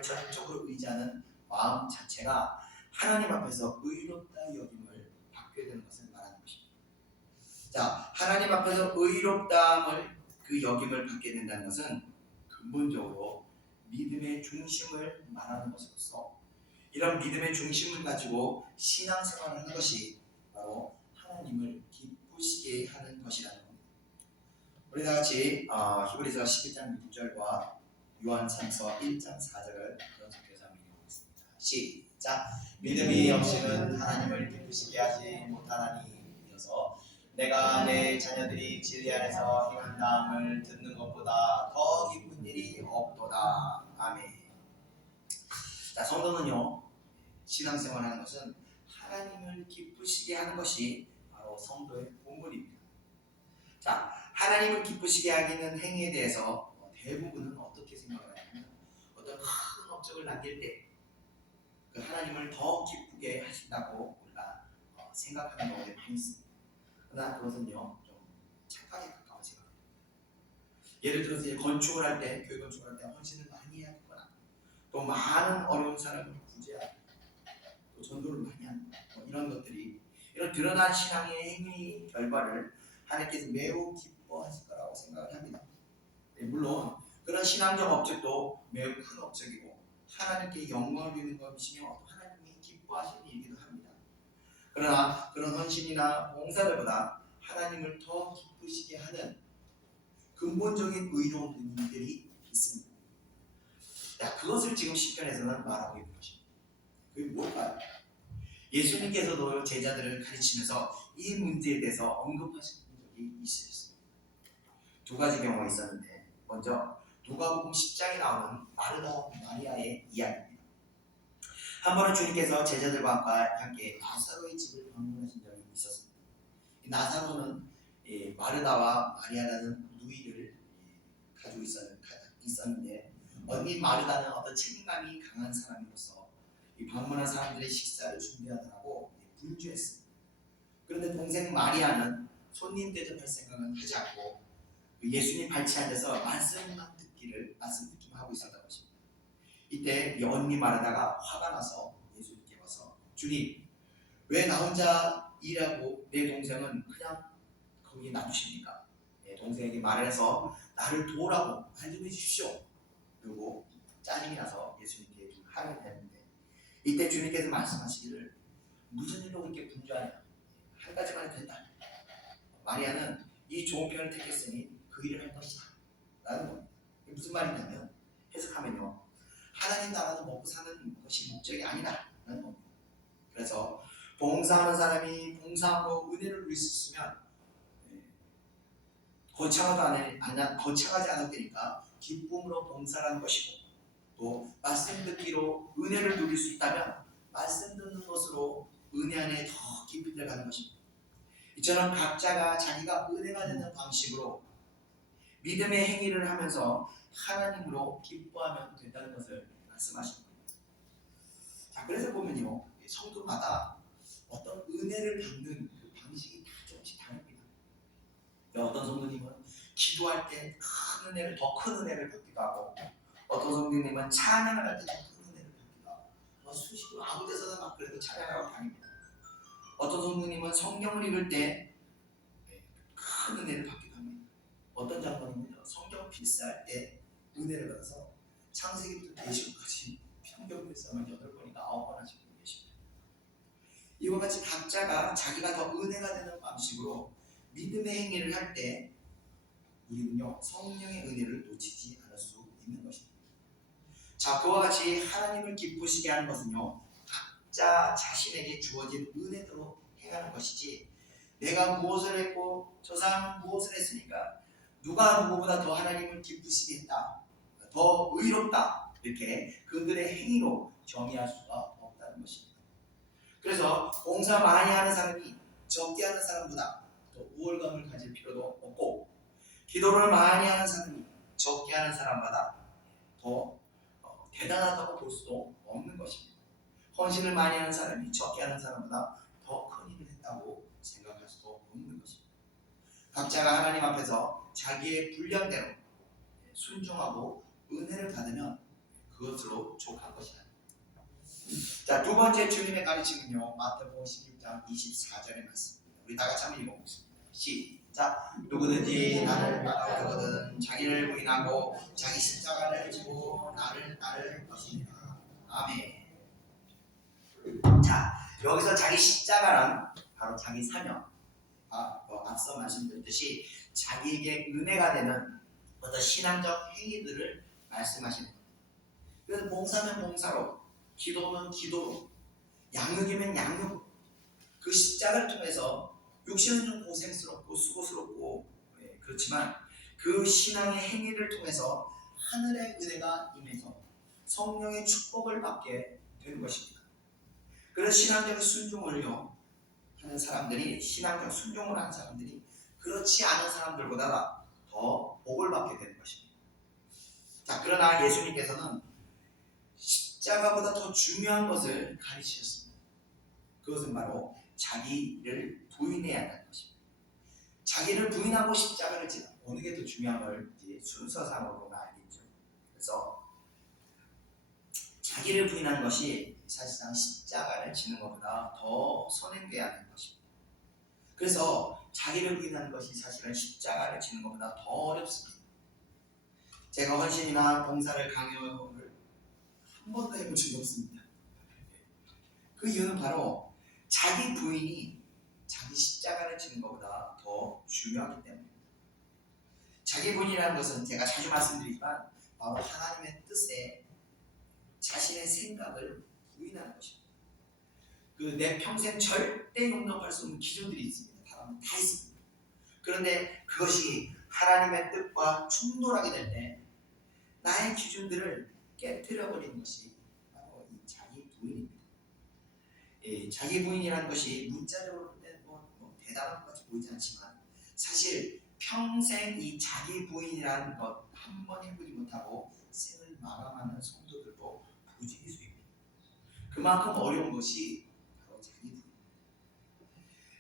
전적으로 의지하는 마음 자체가 하나님 앞에서 의롭다 여김을 받게 되는 것을 말하는 것입니다. 자, 하나님 앞에서 의롭다함을 그 여김을 받게 된다는 것은 근본적으로 믿음의 중심을 말하는 것으로서 이런 믿음의 중심을 가지고 신앙생활을 하는 것이 바로 하나님을 기쁘시게 하는 것이라는 겁니다. 우리 다 같이 히브리서 11장 6절과 요한삼서 1장 4절을 연속해서 한번 읽어보겠습니다. 시작. 믿음이 없이는 하나님을 기쁘시게 하지 못하나니 이어서 내가 내 자녀들이 진리 안에서 행한다함을 듣는 것보다 더 기쁜 일이 없도다. 아멘. 자, 성도는요, 신앙생활하는 것은 하나님을 기쁘시게 하는 것이 바로 성도의 본분입니다. 자, 하나님을 기쁘시게 하기는 행위에 대해서 대부분은 어떻게 생각을 하냐면 어떤 큰 업적을 남길 때 그 하나님을 더 기쁘게 하신다고 우리가 생각하는 경우가 많이 있습니다. 그러나 그것은요, 좀 착각에 가까운 생각이에요. 예를 들어서 이제 건축을 할 때, 교회 건축을 할 때 헌신을 많이 해야 되거나 또 많은 어려운 사람을 구제하고 또 전도를 많이 하는 이런 것들이, 이런 드러난 신앙의 행위 결과를 하나님께서 매우 기뻐하실 거라고 생각을 합니다. 물론 그런 신앙적 업적도 매우 큰 업적이고 하나님께 영광을 드리는 것이며 하나님이 기뻐하시는 일이기도 합니다. 그러나 그런 헌신이나 봉사들보다 하나님을 더 기쁘시게 하는 근본적인 의로운 일들이 있습니다. 자, 그것을 지금 시편에서는 말하고 있는 것입니다. 그게 뭘까요? 예수님께서도 제자들을 가르치면서 이 문제에 대해서 언급하신 적이 있으셨습니다. 두 가지 경우가 있었는데, 먼저 누가복음 10장에 나오는 마르다와 마리아의 이야기입니다. 한 번은 주님께서 제자들과 함께 나사로의 집을 방문하신 적이 있었습니다. 나사로는 마르다와 마리아라는 누이를 가지고 있었는데, 언니 마르다는 어떤 책임감이 강한 사람으로서 이 방문한 사람들의 식사를 준비하느라고 분주했습니다. 그런데 동생 마리아는 손님 대접할 생각은 하지 않고 예수님 발치에 앉아서 말씀만 듣기만 하고 있었던 것입니다. 이때 이 언니 마르다가 화가 나서 예수님께 와서, 주님, 왜 나 혼자 일하고 내 동생은 그냥 거기에 놔두십니까? 내 동생에게 말해서 나를 도우라고 말 좀 해주십시오. 그리고 짜증이 나서 예수님께 좀 하려고 했는데, 이때 주님께서 말씀하시기를, 무슨 일로 그렇게 분주하냐? 한 가지만 해도 된다. 마리아는 이 좋은 편을 택했으니 그 일을 할 것이다 라는 겁니다. 이게 무슨 말이냐면, 해석하면요, 하나님 나라도 먹고 사는 것이 목적이 아니다 라는 겁니다. 그래서 봉사하는 사람이 봉사함으로 은혜를 누릴 수 있으면 거창하지 않을 때니까 기쁨으로 봉사라는 것이고, 또 말씀 듣기로 은혜를 누릴 수 있다면 말씀 듣는 것으로 은혜 안에 더 깊이 들어가는 것입니다. 이처럼 각자가 자기가 은혜가 되는 방식으로 믿음의 행위를 하면서 하나님으로 기뻐하면 된다는 것을 말씀하신 겁니다. 자, 그래서 보면요, 성도마다 어떤 은혜를 받는 그 방식이 다 조금씩 다릅니다. 어떤 성도님은 기도할 때 큰 은혜를, 더 큰 은혜를 받기도 하고, 어떤 성도님은 찬양을 할 때 더 큰 은혜를 받기도 하고, 수시로 아무 데서나 막 그래도 찬양하고 다닙니다. 어떤 성도님은 성경을 읽을 때 큰 은혜를 받기도 합니다. 어떤 장로님은요, 성경 필사할 때 은혜를 받아서 창세기부터 계시록까지 성경 필사만 8번이나 9번 하시고 계십니다. 이와 같이 각자가 자기가 더 은혜가 되는 방식으로 믿음의 행위를 할 때 우리는요, 성령의 은혜를 놓치지 않을 수 있는 것입니다. 자, 그와 같이 하나님을 기쁘시게 하는 것은요, 각자 자신에게 주어진 은혜대로 행하는 것이지, 내가 무엇을 했고 저 사람은 무엇을 했으니까 누가 누구보다 더 하나님을 기쁘시게 했다, 더 의롭다, 이렇게 그들의 행위로 정의할 수가 없다는 것입니다. 그래서 봉사 많이 하는 사람이 적게 하는 사람보다 더 우월감을 가질 필요도 없고, 기도를 많이 하는 사람이 적게 하는 사람보다 더 대단하다고 볼 수도 없는 것입니다. 헌신을 많이 하는 사람이 적게 하는 사람보다 더 큰 일을 했다고 생각할 수도 없는 것입니다. 각자가 하나님 앞에서 자기의 분량대로 순종하고 은혜를 받으면 그것으로 족한 것이다. 자, 두 번째 주님의 가르침은요, 마태복음 16장 24절의 말씀입니다. 우리 다 같이 한번 읽어보겠습니다. 시작. 누구든지 나를 따라오거든 자기를 부인하고 자기 십자가를 지고 나를 따를 것입니다. 아멘. 자, 여기서 자기 십자가란 바로 자기 사명, 앞서 말씀드렸듯이 자기에게 은혜가 되는 어떤 신앙적 행위들을 말씀하시는 겁니다. 그래서 봉사면 봉사로, 기도면 기도로, 양육이면 양육, 그 십자가를 통해서 육신은 좀 고생스럽고 수고스럽고 그렇지만 그 신앙의 행위를 통해서 하늘의 은혜가 임해서 성령의 축복을 받게 되는 것입니다. 그래서 신앙적 순종을요 하는 사람들이, 신앙적 순종을 하는 사람들이 그렇지 않은 사람들보다 더 복을 받게 되는 것입니다. 자, 그러나 예수님께서는 십자가보다 더 중요한 것을 가르치셨습니다. 그것은 바로 자기를 부인해야 하는 것입니다. 자기를 부인하고 십자가를 지는 어느 게 더 중요한 걸 이제 순서상으로 보면 알겠죠. 그래서 자기를 부인하는 것이 사실상 십자가를 지는 것보다 더 선행돼야 하는 것입니다. 그래서 자기를 부인하는 것이 사실은 십자가를 지는 것보다 더 어렵습니다. 제가 헌신이나 봉사를 강요를 한 번도 해본 적이 없습니다. 그 이유는 바로 자기 부인이 자기 십자가를 지는 것보다 더 중요하기 때문입니다. 자기 부인이라는 것은 제가 자주 말씀드리지만 바로 하나님의 뜻에 자신의 생각을 부인하는 것입니다. 그 내 평생 절대 용납할 수 없는 기준들이 있습니다. 사람은 다 있습니다. 그런데 그것이 하나님의 뜻과 충돌하게 될 때 나의 기준들을 깨뜨려 버리는 것이 바로 이 자기 부인입니다. 자기 부인이라는 것이 문자적으로 볼 때 뭐 대단한 것 같이 보이지 않지만 사실 평생 이 자기 부인이라는 것 한 번 해보지 못하고 생을 마감하는 성도들도 부지기 수입니다. 그만큼 어려운 것이 바로 자기 부인.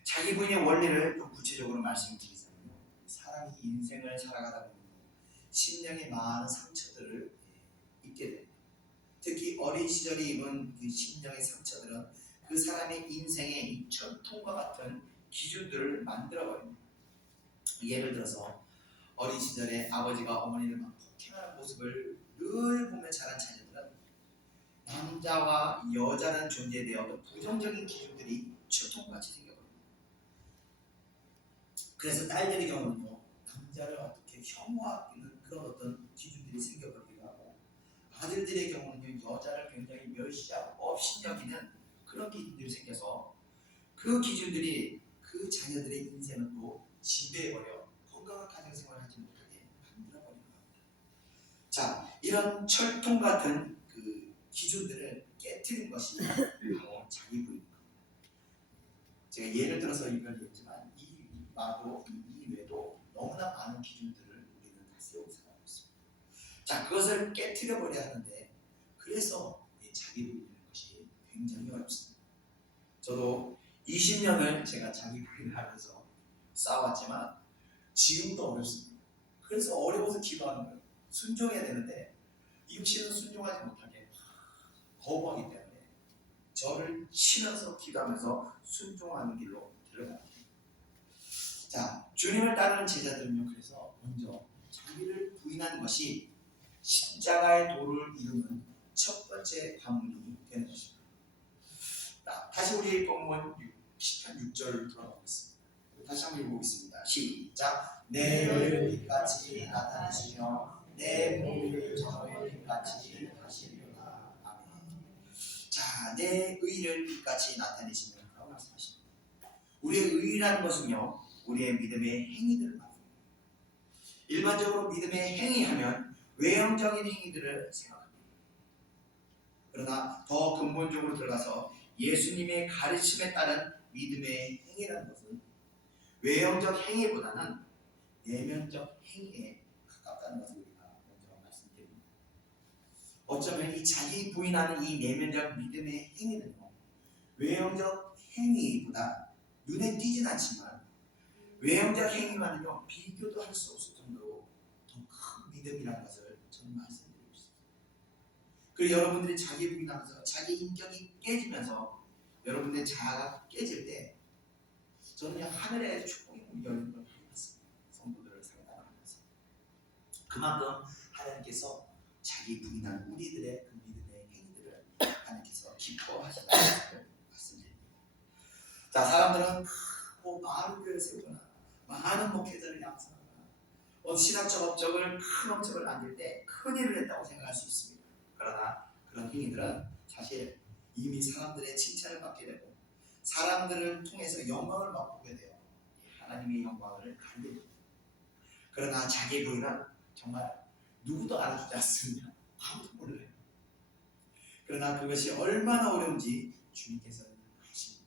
자기 부인의 원리를 좀 구체적으로 말씀드리자면요. 사람이 인생을 살아가다 보면 심령에 많은 상처들을 입게 됩니다. 특히 어린 시절에 입은 그 심령의 상처들은 그 사람의 인생의 이 철통과 같은 기준들을 만들어버립니다. 예를 들어서 어린 시절에 아버지가 어머니를 막 폭행하는 모습을 늘 보며 자란 자녀들은 남자와 여자라는 존재에 대한 부정적인 기준들이 철통같이 생겨버립니다. 그래서 딸들의 경우는요, 남자를 어떻게 혐오하는 그런 어떤 기준들이 생겨버리기도 하고, 아들들의 경우는 여자를 굉장히 멸시하고 업신여기는 그런 기준들이 생겨서 그 기준들이 그 자녀들의 인생을 또 지배해버려 건강한 가정생활을 하지 못하게 만들어버린 겁니다. 자, 이런 철통 같은 그 기준들을 깨트린 것이 바로 자기 부인입니다. 제가 예를 들어서 이걸 얘기했지만 이 외에도 너무나 많은 기준들을 우리는 다 세우고 살아가고 있습니다. 자, 그것을 깨트려 버려야 하는데 그래서 자기 부인이라는 것이 굉장히 어렵습니다. 저도 20년을 제가 자기 부인을 하면서 싸웠지만 지금도 어렵습니다. 그래서 어려워서 기도하는 거예요. 순종해야 되는데 육신은 순종하지 못하게 거부하기 때문에 저를 치면서 기도하면서 순종하는 길로 들어갑니다. 자, 주님을 따르는 제자들은요, 그래서 먼저 자기를 부인하는 것이 십자가의 도를 이루는 첫 번째 관문이 되는 것입니다. 자, 다시 우리 본문 10편 6절 들어가겠습니다. 다시 한번 읽어보겠습니다. 시작. 내 의를 빛같이 나타내시며 내 몸을 저의 빛같이 하시리로다. 아멘. 자, 내 의를 빛같이 나타내시며 라고 말씀하십니다. 우리의 의라는 것은요, 우리의 믿음의 행위들을 말합니다. 일반적으로 믿음의 행위하면 외형적인 행위들을 생각합니다. 그러나 더 근본적으로 들어가서 예수님의 가르침에 따른 믿음의 행위라는 것은 외형적 행위보다는 내면적 행위에 가깝다는 것을 우리가 먼저 말씀드립니다. 어쩌면 이 자기 부인하는 이 내면적 믿음의 행위는요, 외형적 행위보다 눈에 띄진 않지만 외형적 행위와는요 비교도 할 수 없을 정도로 더 큰 믿음이라는 것을 저는 말씀드리고 있습니다. 그리고 여러분들이 자기 부인하면서 자기 인격이 깨지면서 여러분들의 자아가 깨질 때 저는 하늘의 축복이 열리는 걸 보았습니다. 성도들을 상담하면서 그만큼 하나님께서 자기 부인한 우리들의 그 믿음의 행위들을 하나님께서 기뻐하시는 것을 말씀드립니다. 자, 사람들은 많은 교회를 세우거나 많은 목회자를 양성하거나 신학적 업적을 큰 업적을 만들 때 큰 일을 했다고 생각할 수 있습니다. 그러나 그런 행위들은 사실 이미 사람들의 칭찬을 받게 되고 사람들을 통해서 영광을 맛보게 돼요. 하나님의 영광을 갈립니다. 그러나 자기의 부인은 정말 누구도 알아주지 않습니다. 아무도 몰라요. 그러나 그것이 얼마나 어려운지 주님께서는 아십니다.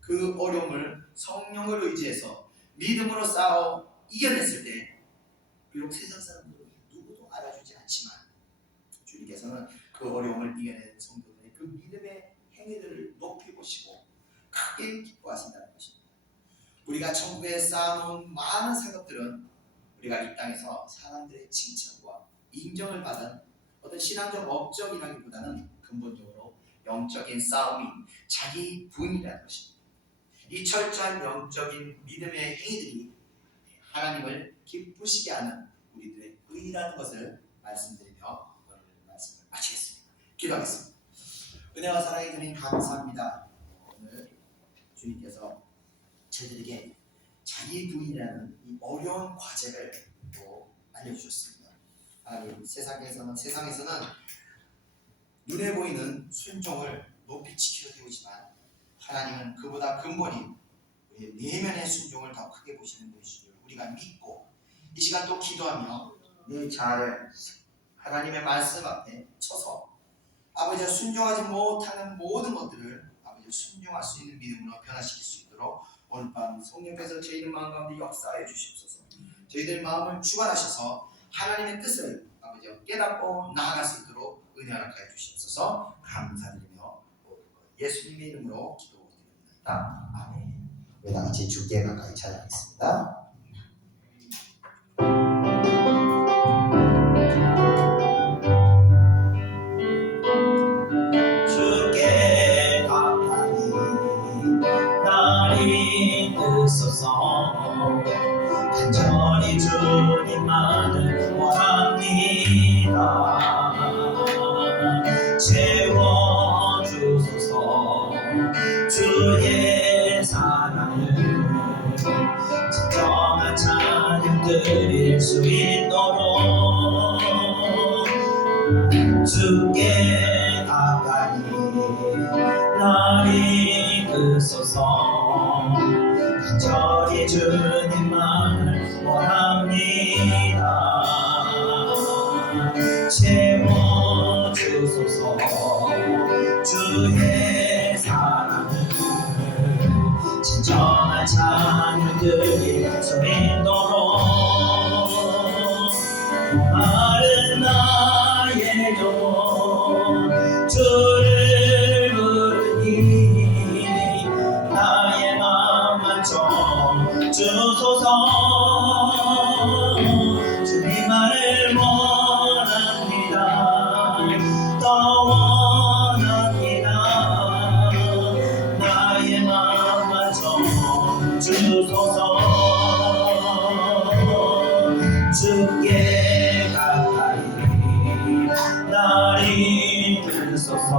그 어려움을 성령을 의지해서 믿음으로 싸워 이겨냈을 때 비록 세상 사람들은 누구도 알아주지 않지만 주님께서는 그 어려움을 이겨낸 성도들의 그 믿음의 행위들을 높이 보시고 크게 기뻐하신다는 것입니다. 우리가 천국에 쌓아놓은 많은 상급들은 우리가 이 땅에서 사람들의 칭찬과 인정을 받은 어떤 신앙적 업적이라기보다는 근본적으로 영적인 싸움인 자기 부인이라는 것입니다. 이 철저한 영적인 믿음의 행위들이 하나님을 기쁘시게 하는 우리들의 의라는 것을 말씀드리며 오늘 말씀을 마치겠습니다. 기도하겠습니다. 은혜와 사랑의 주님 감사합니다. 오늘 주님께서 저희들에게 자기 부인이라는 이 어려운 과제를 또 알려주셨습니다. 하나님, 세상에서는 눈에 보이는 순종을 높이 지켜세우지만 하나님은 그보다 근본인 우리의 내면의 순종을 더 크게 보시는 분이시죠. 우리가 믿고 이 시간 또 기도하며 내 자아를 하나님의 말씀 앞에 쳐서 아버지가 순종하지 못하는 모든 것들을 아버지 순종할 수 있는 믿음으로 변화시킬 수 있도록 오늘 밤 성령께서 저희들 마음 가운데 역사해 주시옵소서. 저희들 마음을 주관하셔서 하나님의 뜻을 아버지 깨닫고 나아갈 수 있도록 은혜 허락하여 주시옵소서. 감사드리며 예수님의 이름으로 기도드립니다. 아멘. 우리 다 같이 주께 가까이 찬양하겠습니다. 주께 가까이 나를 드소서. 간절히 주님만을 원합니다. 채워주소서. 주의 사랑을 진정한 찬양 드릴 수 있도록 주께 가까이 날 이끄소서. 간절히 주님만을 원합니다. 채워주소서. 주의 사랑을 진정한 찬양 드릴 수 있도록 마른 나의 영혼 주를 부르니 나의 맘만 좀 주소서. 주님만을 원합니다. 더 원합니다. 나의 맘만 좀 주소서. 주께 가까이 날 이끄소서.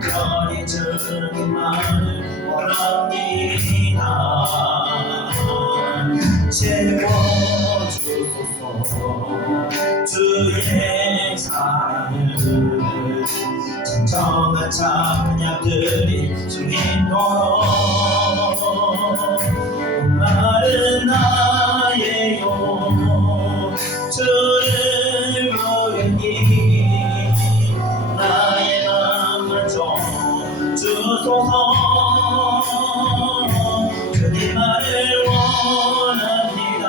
간절히 주님만을 원합니다. 채워주소서. 주의 사랑을 진정한 찬양 드릴 수 있도록 마른 나의 영혼 주를 부르니 나의 맘을 좀 주소서. 주님만을 원합니다.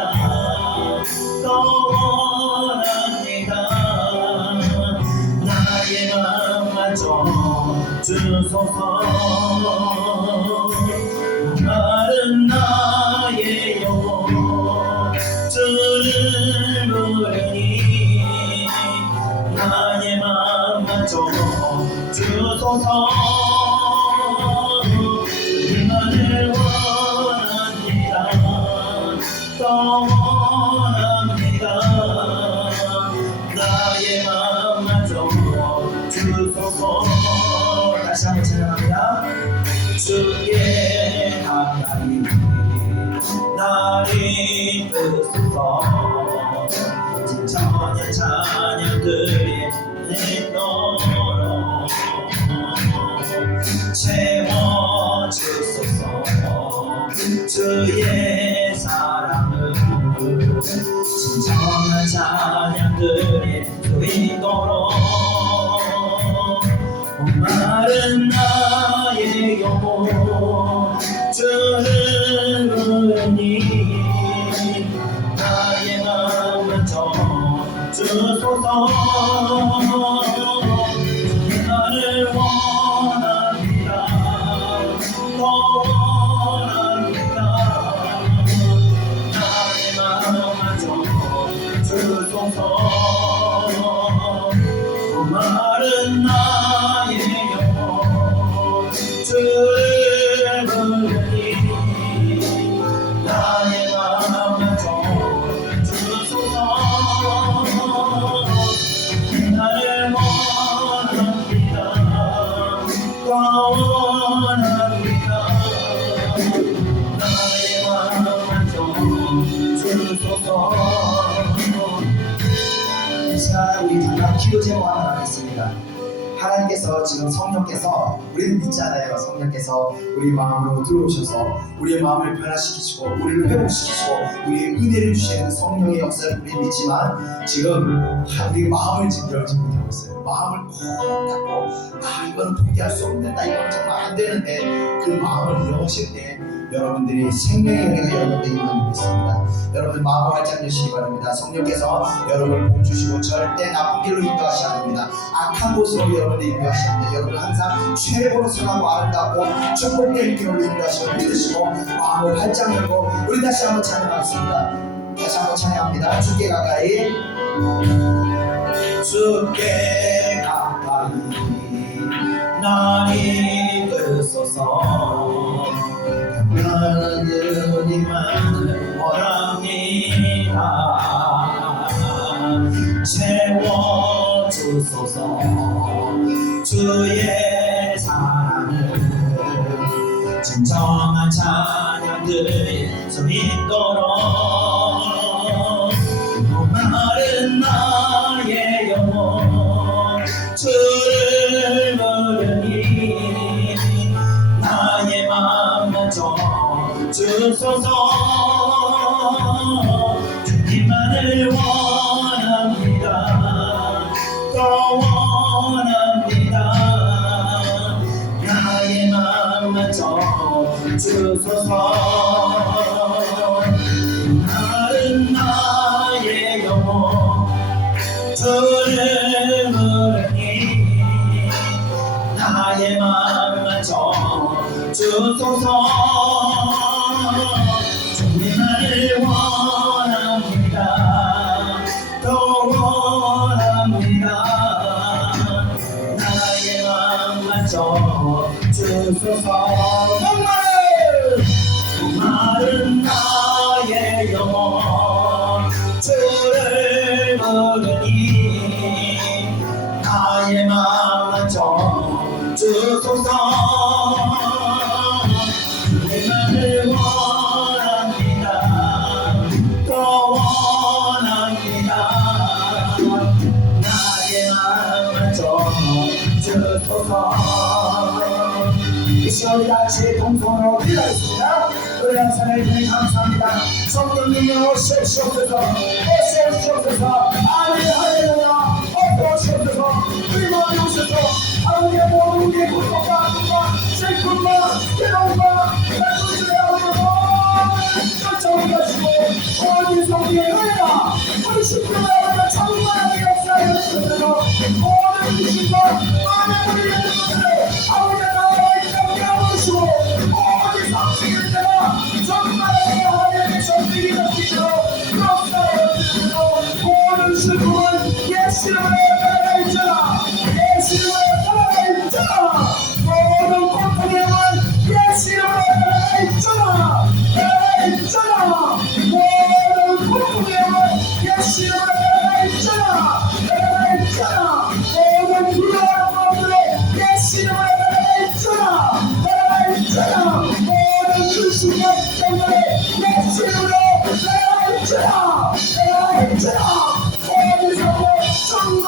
더 원합니다. 나의 맘만 좀 주소서. 마른 나의 영혼 주를 부르니 나의 맘만 좀 주소서. 주님만을 원합니다. 더 원합니다. 나의 맘만 좀 주소서. 다시 한번 찬양합니다. 주께 가까이 날 이끄소서. 진정한 찬양 드리도록 채워주소서. 진정한 찬양들이 소리도록 마른 나의 영혼 주를 부르니 나의 마음은 주소서 나를 원합니다 더 원합니다 나의 마음은 주소서 마른 나의 영혼 주를 부르니 나의 마음은 주소서 나를 원합니다 더 원합니다 나의 마음은 주소서. 이 시간 우리 다 기도 제목 하나 하겠습니다. 하나님께서 지금 성령께서 우리는 믿잖아요. 성령께서 우리 마음으로 들어오셔서 우리의 마음을 변화시키시고 우리를 회복시키시고 우리의 은혜를 주시는 성령의 역사를 우리 믿지만 지금 우리 마음을 지금 열지 못하고 있어요. 마음을 콕 닫고 이거는 포기할 수 없는다 이거는 정말 안 되는데 그 마음을 여실 때 여러분들이 생명의 은혜가 여러분들 임하는 믿습니다. 여러분들 마음을 활짝 여시기 바랍니다. 성령께서 여러분을 복주시고 절대 나쁜 길로 인도하시지 않습니다. 악한 곳으로 여러분들 인도하시지 않습니다. 여러분 항상 최고로 선하고 아름답고 축복된 길로 인도하시고 믿으시고 마음을 활짝 열고 우리 다시 한번 찬양하겠습니다. 다시 한번 찬양합니다. 주께 가까이 주께 가까이 날 이끄소서 나는 주님만을 원합니다 채워주소서 주의 사랑을 진정한 찬양들 소리도록 마른 나의 영혼 주를 부르니 나의 마음만 주소서 주님만을 원합니다 더 원합니다 나의 마음만 주소서 마른 나의 영혼 주를 부르니 나의 마음만 주소서 주님만을 원합니다 더 원합니다 나의 마음만 주소서 마른 나의 영혼 주를 부르니 나의 마음만 주소서 주님만을 원합니다 더 원합니다 나의 마음만 주소서 이 시간 우리 같이 동성으로 기도하겠습니다. 노래 한 사람을 주님 감사합니다. 성령 능력 오시옵소서 오시옵소서 아멘 할렐루야 오시옵소서 우리 마음에 오셔서 아버지의 모든 우리의 고통과 아픔과 슬픔과 괴로움과 나누어주의 아버지의 쫓아오게 하시고 오직 성령의 은혜가 우리 식구의 아버지가 정말하게 역사하여 주셔서 모든 귀신과 많은 우리의 것들을 아버지의 나라의 정리하고 오시고 오직 성령의 은혜가 정말하게 하나님의 전쟁이 넘치도록 역사하여 주시고 모든 슬픔은 예수님의 따라가있잖아 예수님의 따라가있잖아 모든 고통에만 예수님의 따라가있잖아 따라가있잖아 모든 고통에만 예수님의 따라가있잖아 따라가있잖아 모든 불안한 마음들에 예수님의 따라가있잖아 따라가있잖아 모든 근심과 때문에 예수님으로 따라가있잖아 따라가있잖아 모든 성령 정말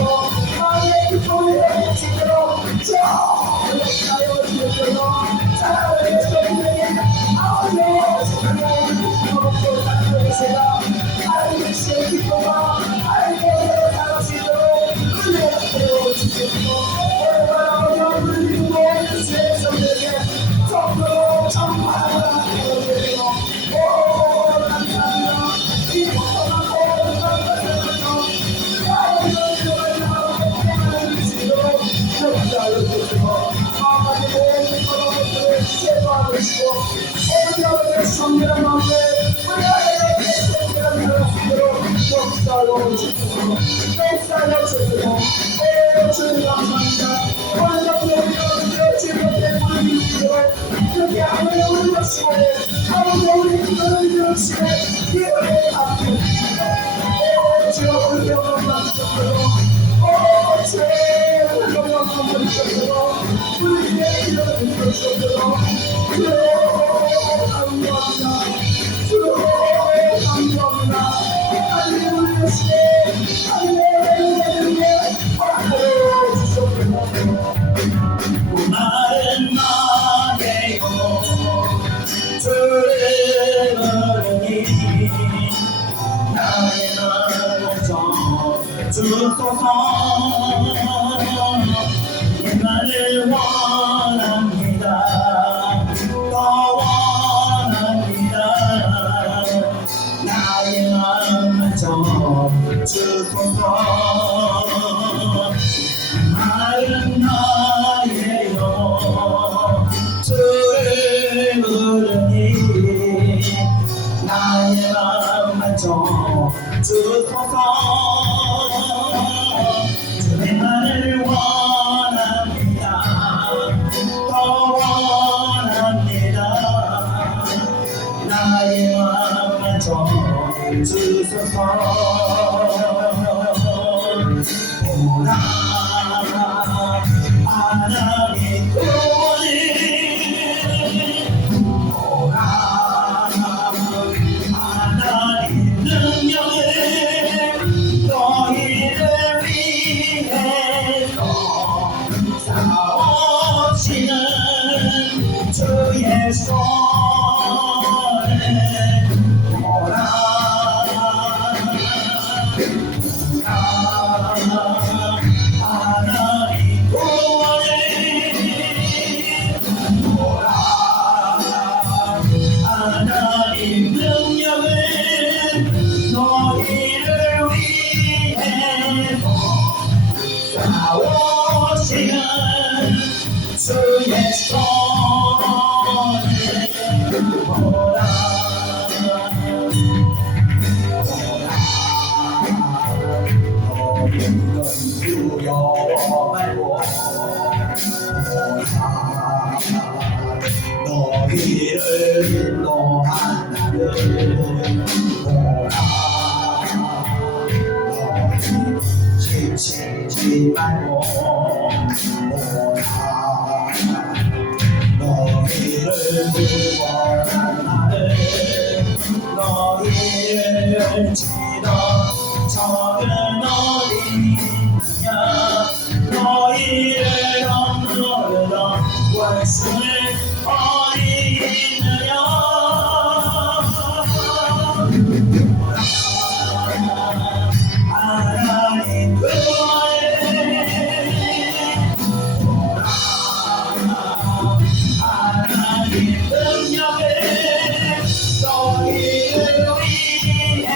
주시고 마음의 기쁨을 주시도록 자하여 주시도록 사랑하는 주님의 아버지여 주님의 너무도 따뜻한 계시다 하나님의 주의 기쁨과 하나님의 사랑할 수 있도록 은혜를 베어 주시고 오늘날 아버지의 믿음으로 주의 성령에게 정도로 전파하라 하여주시고 오 감사합니다 이 복음을 제거하시고 오늘날의 성령의 마음에 우리의 예수님을 역사로 주시고 역사로 주시고 오 주님 감사합니다 오늘날 주님의 마음이 주시고 그렇게 하나님 우리 역시고 아버지 우리 기도를 들으시고 기도를 받고 오 주여 우리 영광 받으셨도록 오 주여 우리 영광 받으셨도록 우리의 기도를 들으셨도록 주여 감사합니다 주여 감사합니다 하나님 우리 역시 하나님의 허락하여 주셨도록 마른 마음에요 주를 부르니 나의 마음을 주소서 나를 원합니다 더 원합니다 나의 마음을 주소서 마른 나의 영 주를 부르니 나의 마음을 주소서 주의 말을 원합니다 더 원합니다 나의 마음을 주소서 오라 하나님 오라 하나님 능력을 너희를 위해서 싸우시는 주의 손을 오라 하나님 구원을 오라 하나님 능력을 너희를 위해서 싸우시는 주의 손을 오라 너희는 두려워 말고 너희를 인도한 나를 오라 너희 지치지 말고 오라 너희를 구원한 나를 너희를 치던 적은 어디 있느냐 너희를 억누르던 원수는 어디 있느냐 하나님 구원해 하나님 능력을 너희를 위해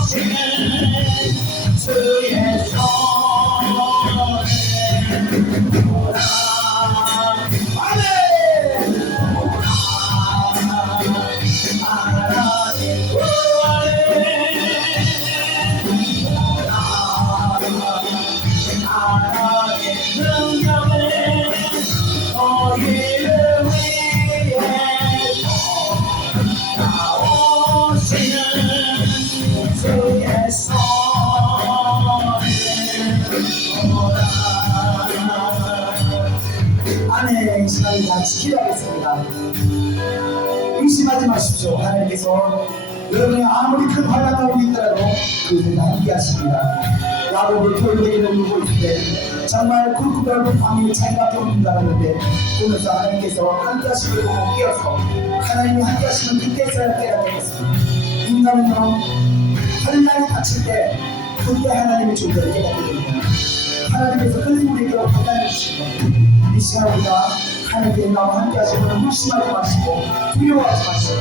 싸우시는 주의 손을 오라 하나님 구원해 하나님 능력을 너희를 위해 나오시는 주의 손을 오라 아멘. 이 시간을 다 지키려 하겠습니다. 의심하지 마십시오. 하나님께서 여러분이 아무리 큰 환란 가운데 있더라도 그것을 함께 하십니다. 야곱이 돌베개를 누고 있을 때 정말 굵고 넓은 방이 자기밖에 없는 줄 알았는데 보면서 하나님께서 함께 하시는 걸 보고 깨어서 하나님이 함께 하시는 그때서야 깨닫게 됐습니다. 인간은요 하늘나라에 닥칠 때 그때 하나님의 존재를 깨닫게 됩니다. 하나님께서 큰 우리에게 판단해 주시고 이 시간 우리가 하나님께 나와 함께 하시고 무심하지 마시고 두려워하지 마시고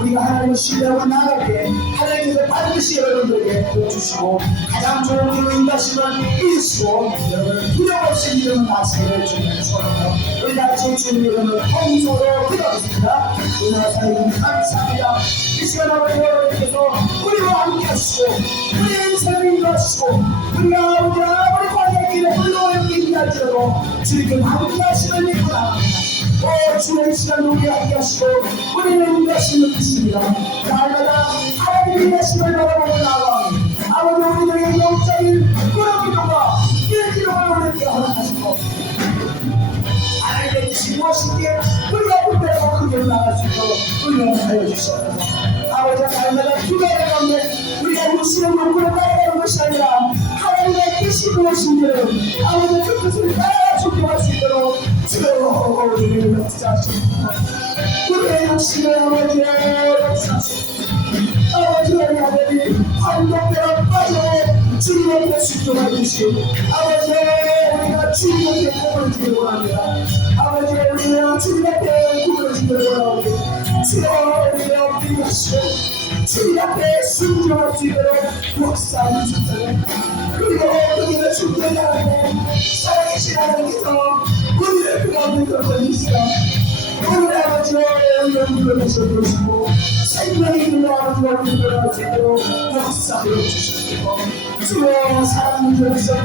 우리가 하나님을 신뢰하고 나아갈 때 하나님께서 반드시 여러분들에게 보여주시고 가장 좋은 길로 인도하심을 믿으시고 여러분을 두려움 없이 믿음을 나시기를 주님의 축원합니다. 우리 다같이 주님 이름을 통소로 기도하겠습니다. 은혜와 사랑님 감사합니다. 이 시간 아버지 여러분께서 우리와 함께 하시고 우리의 인생을 인도하시고 우리가 아무리 광야의 길에 흘러오는 길이 할지라도 주님께 함께 하심을 믿고 나갑니다. 주의 시간을 우리 함께 하시고 우리는 인도하심을 믿습니다. 날마다 하나님의 인도하심을 바라보고 나아갑니다. 아버지 우리들에게 영적인 그런 기도가 이 기도를 우리에게 허락하시고 하나님의 뜻이 무엇인지 우리가 분별하고 그 길을 나갈 수 있도록 은혜하여 주시옵소서. 아버지 날마다 기도하는 가운데 우리가 무시는 욕구를 따라가는 것이 아니라 하나님의 뜻이 무엇인지를 아버지 그 뜻을 따라 준비할 수 있도록 주여 우리를 역사하시옵소서. 우리의 욕심을 아버지 역사하시옵소서. 아버지의 하나님 한동대가 빠져 주님 앞에 순종하여 주시오. 아버지 우리가 주님 앞에 꿈을 지기를 원합니다. 아버지 우리가 주님 앞에 꿈을 지기를 원합니다. 주여 우리의 엎드려 하시고 주님 앞에 순종할 수 있도록 역사하여 주옵소서. 그리고 우리가 준비하는데 살아계신 하나님께서 우리를 그 가운데서 건지시라. 오늘 아버지와 영광을 하셔주시고 생명이 있는 아버지와 우리를 할 수 있도록 역사하여 주시옵소서. 주여 사랑을 주옵소서.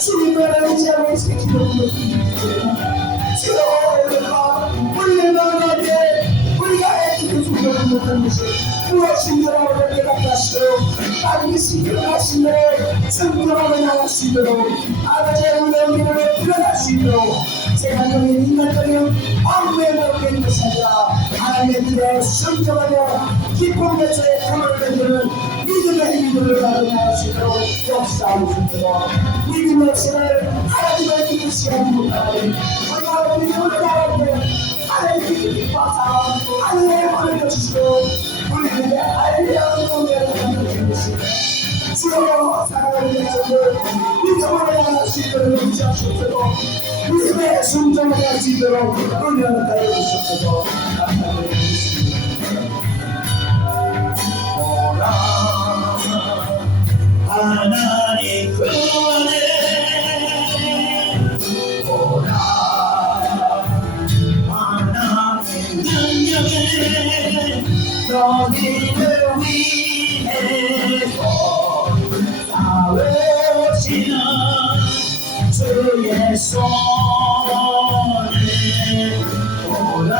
주님을 의지하고 있을 기도를 드립니다. 주여 우리가 우리의 마음 가운데 우리가 애쓰고 소명을 못한 것이 무엇인가를 우리에게 갖게 하시고 반드시 일어나신 날 승부하며 나갈 수 있도록 아버지의 은혜를 드러날 수 있도록 세상적인 인간적인 악무에 넣게 것이 아니라 하나님의 뜻에 순종하며 기쁨 대처에 가만히 만드는 믿음의 힘을 나갈 수 있도록 역사하고 싶도록 믿음의 역사를 하나님의 뜻이 아니고 우리가 하나님의 오늘 나갈 때 하나님의 기뻐서 하나님의 은혜를 주시고 우리에게 알려는 은혜를 나누는 것이 주여 사랑하는 백성들 믿음을 나갈 수 있도록 인지하시옵소서. 믿음의 순종을 할 수 있도록 은혜를 가해 주시옵소서. 감사드리겠습니다. 오라 하나님 구원해 오라 하나님 능력에 너희를 위해서 싸우시는 주의 손을 오라 오라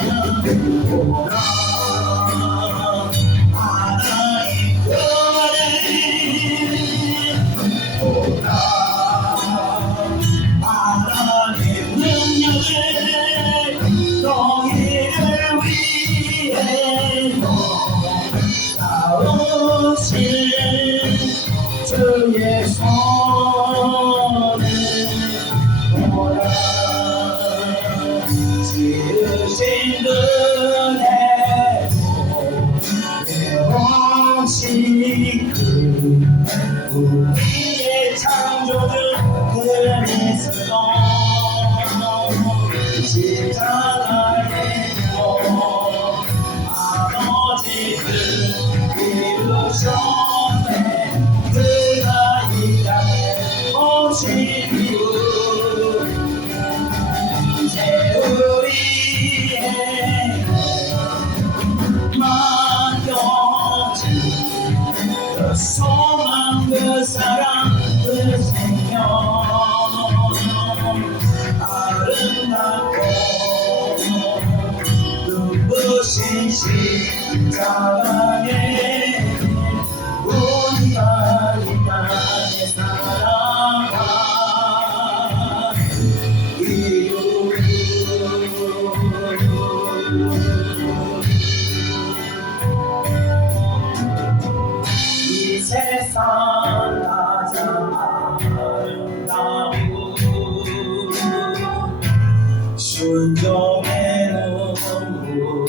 하나님 구원해 오라 하나님 능력에 너희를 위해서 싸우신 주의 손을 보라 지으신 은혜로 외로우신 우리의 창조주 그리스도 십자가에 아버지 그 이루셨네 그가 이 땅에 오신 이후 이제 우리의 맡겨진 그 소망 그 사랑 그 생명 아름답고 눈부신 십자가에 우리가 이 땅에 살아가 이루 순종의 눈물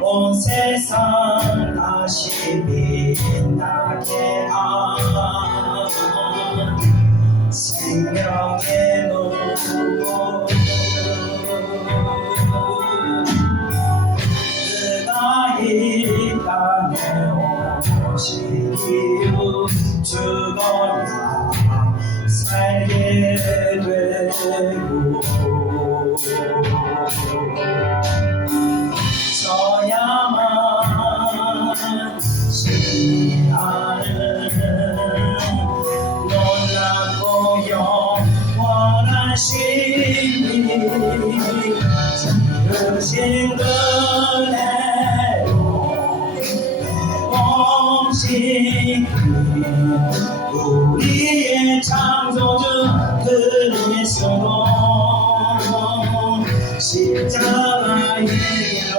온 세상 다시 빛나게 한 생명의 눈물 그가 이 땅에 오신 이유 죽어야 살게 되고 저야만 신하는 놀랍고 영원한 신이 지으신 은혜로 공식 우리의 창조주 그리스도 십자가의 길로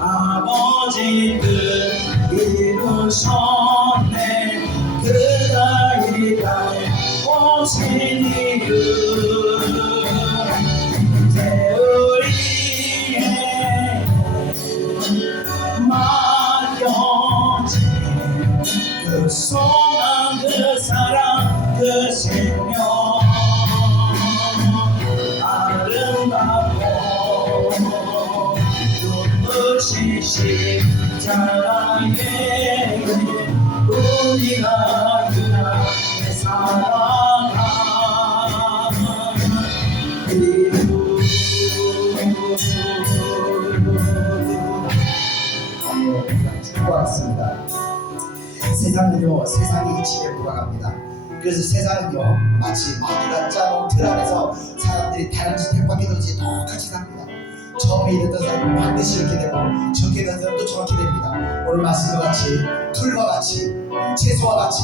아버지 뜻 이루셨네 그가 이 땅에 오신 이유 이제 우리의 맡겨진 그 소망 그 사랑 그 생명 아름답고 눈부신 십자가의 길 우리가 그날에 살아가는 이유 축복하겠습니다. 세상은요 세상이 이치에 돌아갑니다. 그래서 세상은요 마치 마귀가 짜놓은 틀 안에서 사람들이 다른 택밖에든지 똑같이 삽니다. 처음에 이랬던 사람은 반드시 이렇게 되고 저렇게 된 사람도 저렇게 됩니다. 오늘 말씀과 같이 풀과 같이 채소와 같이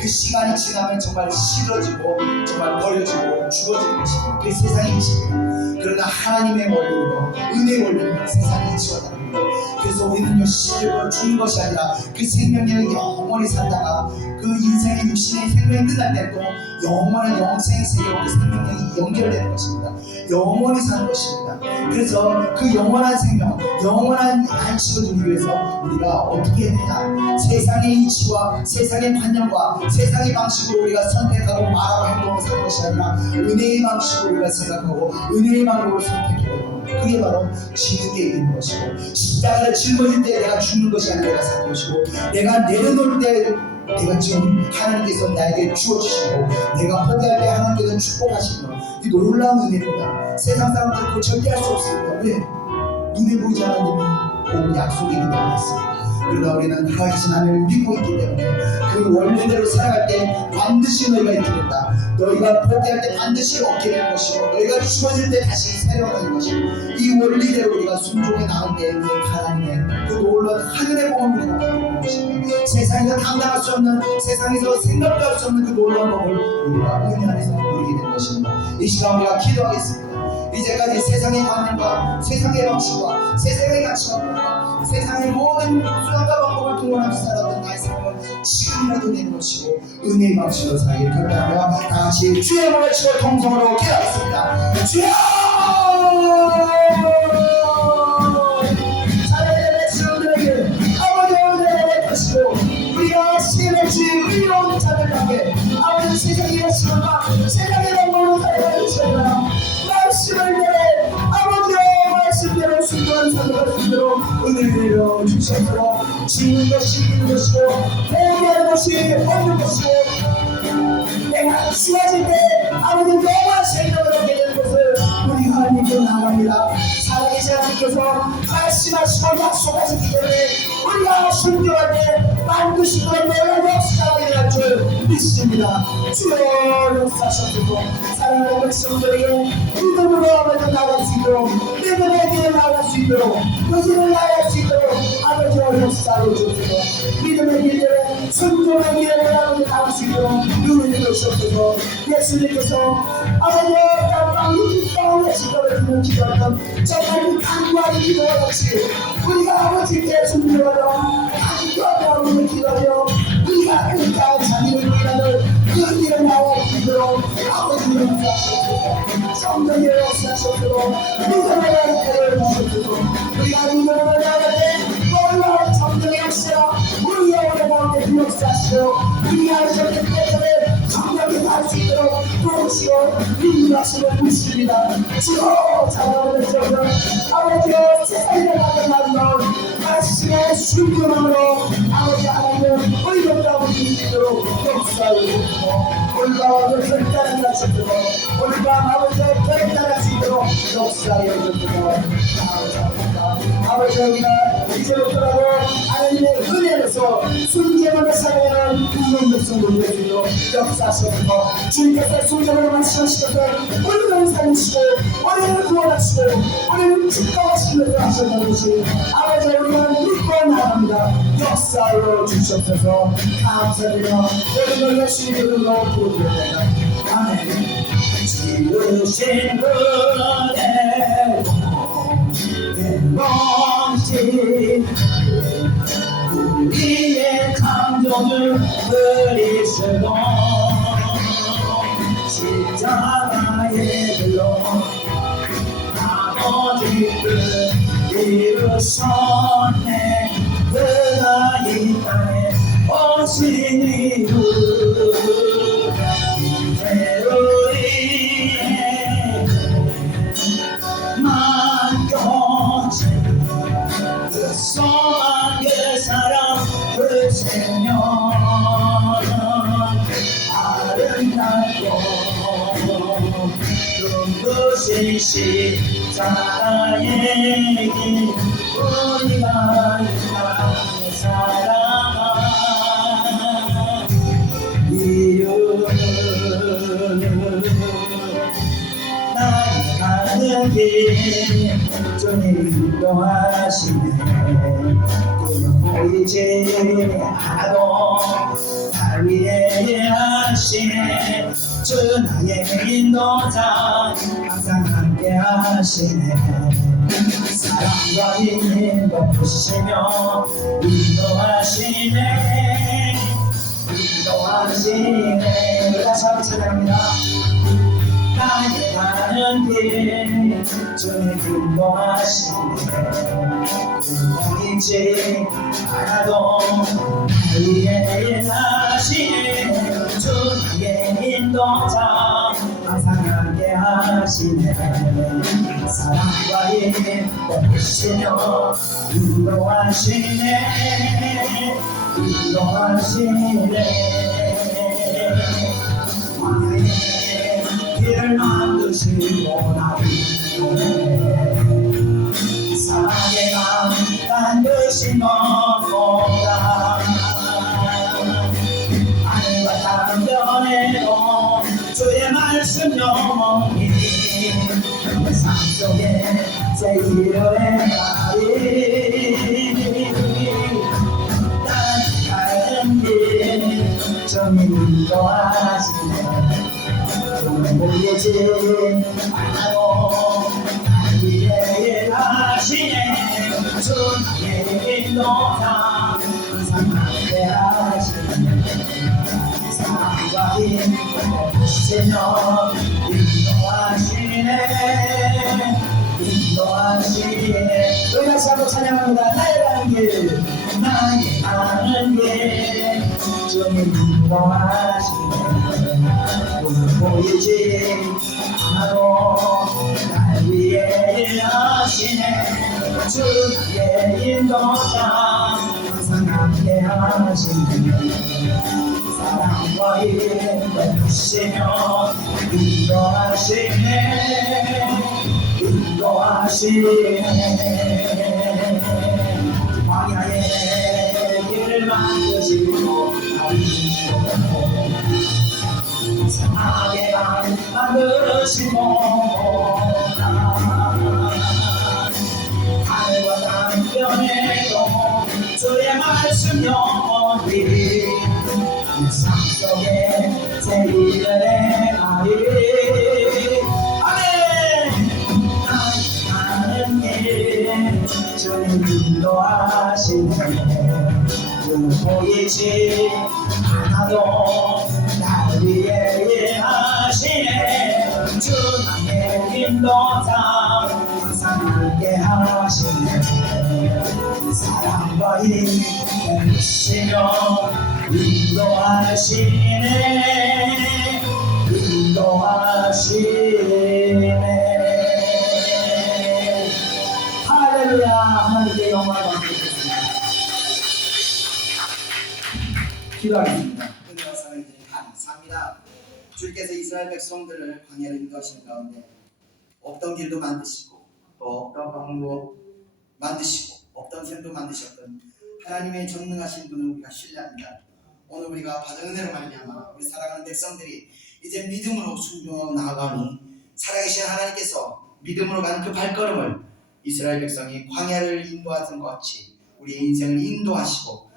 그 시간이 지나면 정말 싫어지고 정말 버려지고 죽어지는 것입니다. 그게 세상의 이치입니다. 그러나 하나님의 원리로 은혜의 원리로 세상의 이치와 다릅니다. 그래서 우리는요 시들고 죽는 것이 아니라 그 생명력을 영원히 살다가 그 인생의 육신의 생명이 끝날 때 또 영원한 영생의 세계로 그 생명력이 연결되는 것입니다. 영원히 사는 것입니다. 그래서 그 영원한 생명, 영원한 안식을 누리기 위해서 우리가 어떻게 해야 되냐? 세상의 이치와 세상의 관념과 세상의 방식으로 우리가 선택하고 말하고 행동을 사는 것이 아니라 은혜의 방식으로 우리가 생각하고 은혜의 방법으로 선택해야 되고 그게 바로 지는 게 이기는 것이고 십자가를 짊어질 때 내가 죽는 것이 아니라 내가 사는 것이고 내가 내려놓을 때 내가 지금 하나님께서 나에게 주어주시고 내가 포기할 때 하나님께서 축복하시는 이 놀라운 은혜입니다. 세상 사람들은 그걸 절대 할 수 없습니다. 왜? 눈에 보이지 않는 꼭 약속이기 때문에 있습니다. 그러나 우리는 하나님 하나님을 믿고 있기 때문에 그 원리대로 살아갈 때 반드시 너희가 있게 된다. 너희가 포기할 때 반드시 얻게 되는 것이고 너희가 죽어질 때 다시 살아가는 것이고 이 원리대로 우리가 순종해 나갈 때 하나님의 그 놀라운 하늘의 복을 우리가 받게 되는 것입니다. 세상에서 감당할 수 없는 세상에서 생각도 할 수 없는 그 놀라운 복을 우리가 은혜 안에서 누리게 되는 것입니다. 이 시간 우리가 기도하겠습니다. 이제까지 세상의 관념과 세상의 방식과 세상의 가치관과 세상의 모든 수단과 방법을 동원하면서 살아왔던 나의 삶을 지금이라도 내는 것이고 은혜의 방식으로 살기를 결단하며 다 같이 주의 몸을 치고 통성으로 기도하겠습니다. 주여! 사랑의 친구들에게 아버지의 은혜를 베푸시고 우리가 신의 주 의로운 자들 가운데 아버지 세상의 가치관과 세상의 방법으로 살아가는 시간이라 말씀을 내래 아버지의 말씀대로 순종한 삶을 할 수 있도록 은혜를 내려주시도록 지는 것이 있는 것이고 포기하는 것이 없는 것이고 내가 쓰러질 때 아버지 영원한 생명을 얻게 되는 것을 우리가 믿고 나갑니다. 살아계신 하나님께서 말씀하시고 약속하셨기 때문에 우리가 순종할 때 반드시 그런 놀라운 역사가 일어날 줄 믿습니다. 주여 역사하셔서 사랑하는 백성들에게 믿음으로 아버지 나갈 수 있도록 믿음의 길을 나갈 수 있도록 그 길을 나갈 수 있도록 아버지와 역사하여 주옵소서. 믿음의 길들에 순종의 길을 아버지 나갈 수 있도록 누리는 것이옵소서. 예수님께서 아버지와 땅에 시도를 기도했던 정말 그 간구하는 기도와 같이 우리가 아버지께 순종하여 간구하며 기도하여 우리가 그러니까 자기를 위하여 그 길을 나갈 수 있도록 성령의 역사하셔도 믿음의 은혜를 주셔도 우리가 믿음을 나갈 때 놀라운 성령의 역사 우리 영혼의 가운데 그 역사하시고 우리 하셨기 때문에 성령이 갈 수 있도록 도우시고 인도하시는 분이십니다. 주로 자라오는 저는 아버지여 세상에 나가는 말로 말씀의 순종함으로 아버지 하나님은 의롭 가운데 있도록 역사를 주시고 올바와 결단을 하시도록 올바 아버지의 결단을 하시도록 역사를 주시고 아버지 우리가 이제부터라도 하나님의 은혜로서 순종하며 살아가는 국민 백성을 위해서 역사하시고 주님께서 순종으로 말씀하시거든 우리를 살리시고 우리를 구원하시고 우리를 축복하시면서 하셨다는 것이 아버지 우리가 믿고 나갑니다. 역사로 주시옵소서 감사드리며 여러분을 열심히 이름으로 부르짖습니다. 아멘. 지으신 은혜 멈칫 우리의 창조주 그리스도 십자가의 길로 아버지 뜻 이루셨네 그가 이 땅에 오신 이후 그 소망 그 사랑 그 생명 아름답고 눈부신 십자가의 길 우리가 이 땅에 살아가 이유는 나의 가는 길 주님 인도하시네 꿈은 보이지 않아도 달 위에 하시네 주 나의 인도자 항상 함께 하시네 사랑과 힘 높으시며 인도하시네 인도하시네 다시 한번 찬양합니다. 나의 가는 길 주님 인도하시네 보이지 않아도 날 위해 일하시네 주 나의 인도자 항상 함께 하시네 사랑과 힘 높으시며 인도하시네 인도하시네 길을 만드시고 나를 사랑의 강 반드시 넘어가 하늘과 다른 변해도 주의 말씀 영원히 내 삶 속에 제 이름의 말이 따뜻한 길 주님 인도하시네 보이지 않아도 날 위해 일하시네 주 나의 인도자 항상 함께 하시네 사랑과 힘 높으시며 인도하시네 인도하시네 우리 다시 한번 찬양합니다. 나의 가는 길 나의 가는 길 주님 인도하시네 보이지 않아도 날 위해 일하시네 주 나의 인도자 항상 함께 하시네 사랑과 힘 높으시며 인도하시네 인도하시네 광야의 길을 만드시고 다니시고 사랑의 강 만드시고 하늘과 땅 변해도 주의 말씀 영원히 내 삶 속에 제 이름의 말이 아멘 나의 가는 길 주님 인도하시네 눈 보이지 않아도 날 위해 일하시네 주 나의 인도하시며 인도하시네 인도하시네. 할렐루야. 하나님께 영광을 받겠습니다. 기도하겠습니다. 은혜와 사랑을 드리니 감사합니다. 주께서 이스라엘 백성들을 광야로 인도하시는 가운데 없던 길도 만드시고 또 없던 방도 만드시고 없던 샘도 만드셨던 하나님의 전능하신 분을 우리가 신뢰합니다. 오늘 우리가 받은 은혜로 말미암아 우리 사랑하는 백성들이 이제 믿음으로 순종하고 나아가니 살아계신 하나님께서 믿음으로 가는 그 발걸음을 이스라엘 백성이 광야를 인도하던 것 같이 우리의 인생을 인도하시고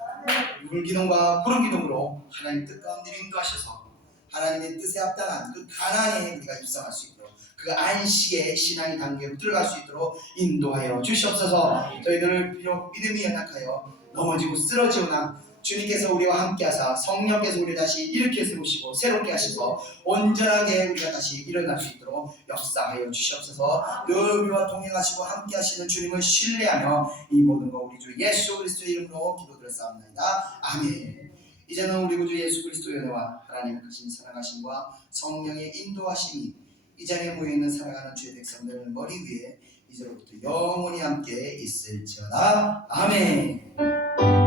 물기둥과 구름기둥으로 하나님 뜻 가운데 인도하셔서 하나님의 뜻에 합당한 그 가나안에 우리가 입성할 수 있도록 그 안식의 신앙의 단계로 들어갈 수 있도록 인도하여 주시옵소서. 저희들을 비록 믿음이 연약하여 넘어지고 쓰러지오나 주님께서 우리와 함께 하사 성령께서 우리를 다시 일으켜 세우시고 새롭게 하셔서 온전하게 우리가 다시 일어날 수 있도록 역사하여 주시옵소서. 늘 우리와 동행하시고 함께 하시는 주님을 신뢰하며 이 모든 거 우리 주 예수 그리스도의 이름으로 기도드렸사옵나이다. 아멘. 이제는 우리 구주 예수 그리스도의 은혜와 하나님의 크신 사랑하심과 성령의 인도하심이 이 자리에 모여있는 살아가는 주의 백성들 머리 위에 이제로부터 영원히 함께 있을지어다. 아멘.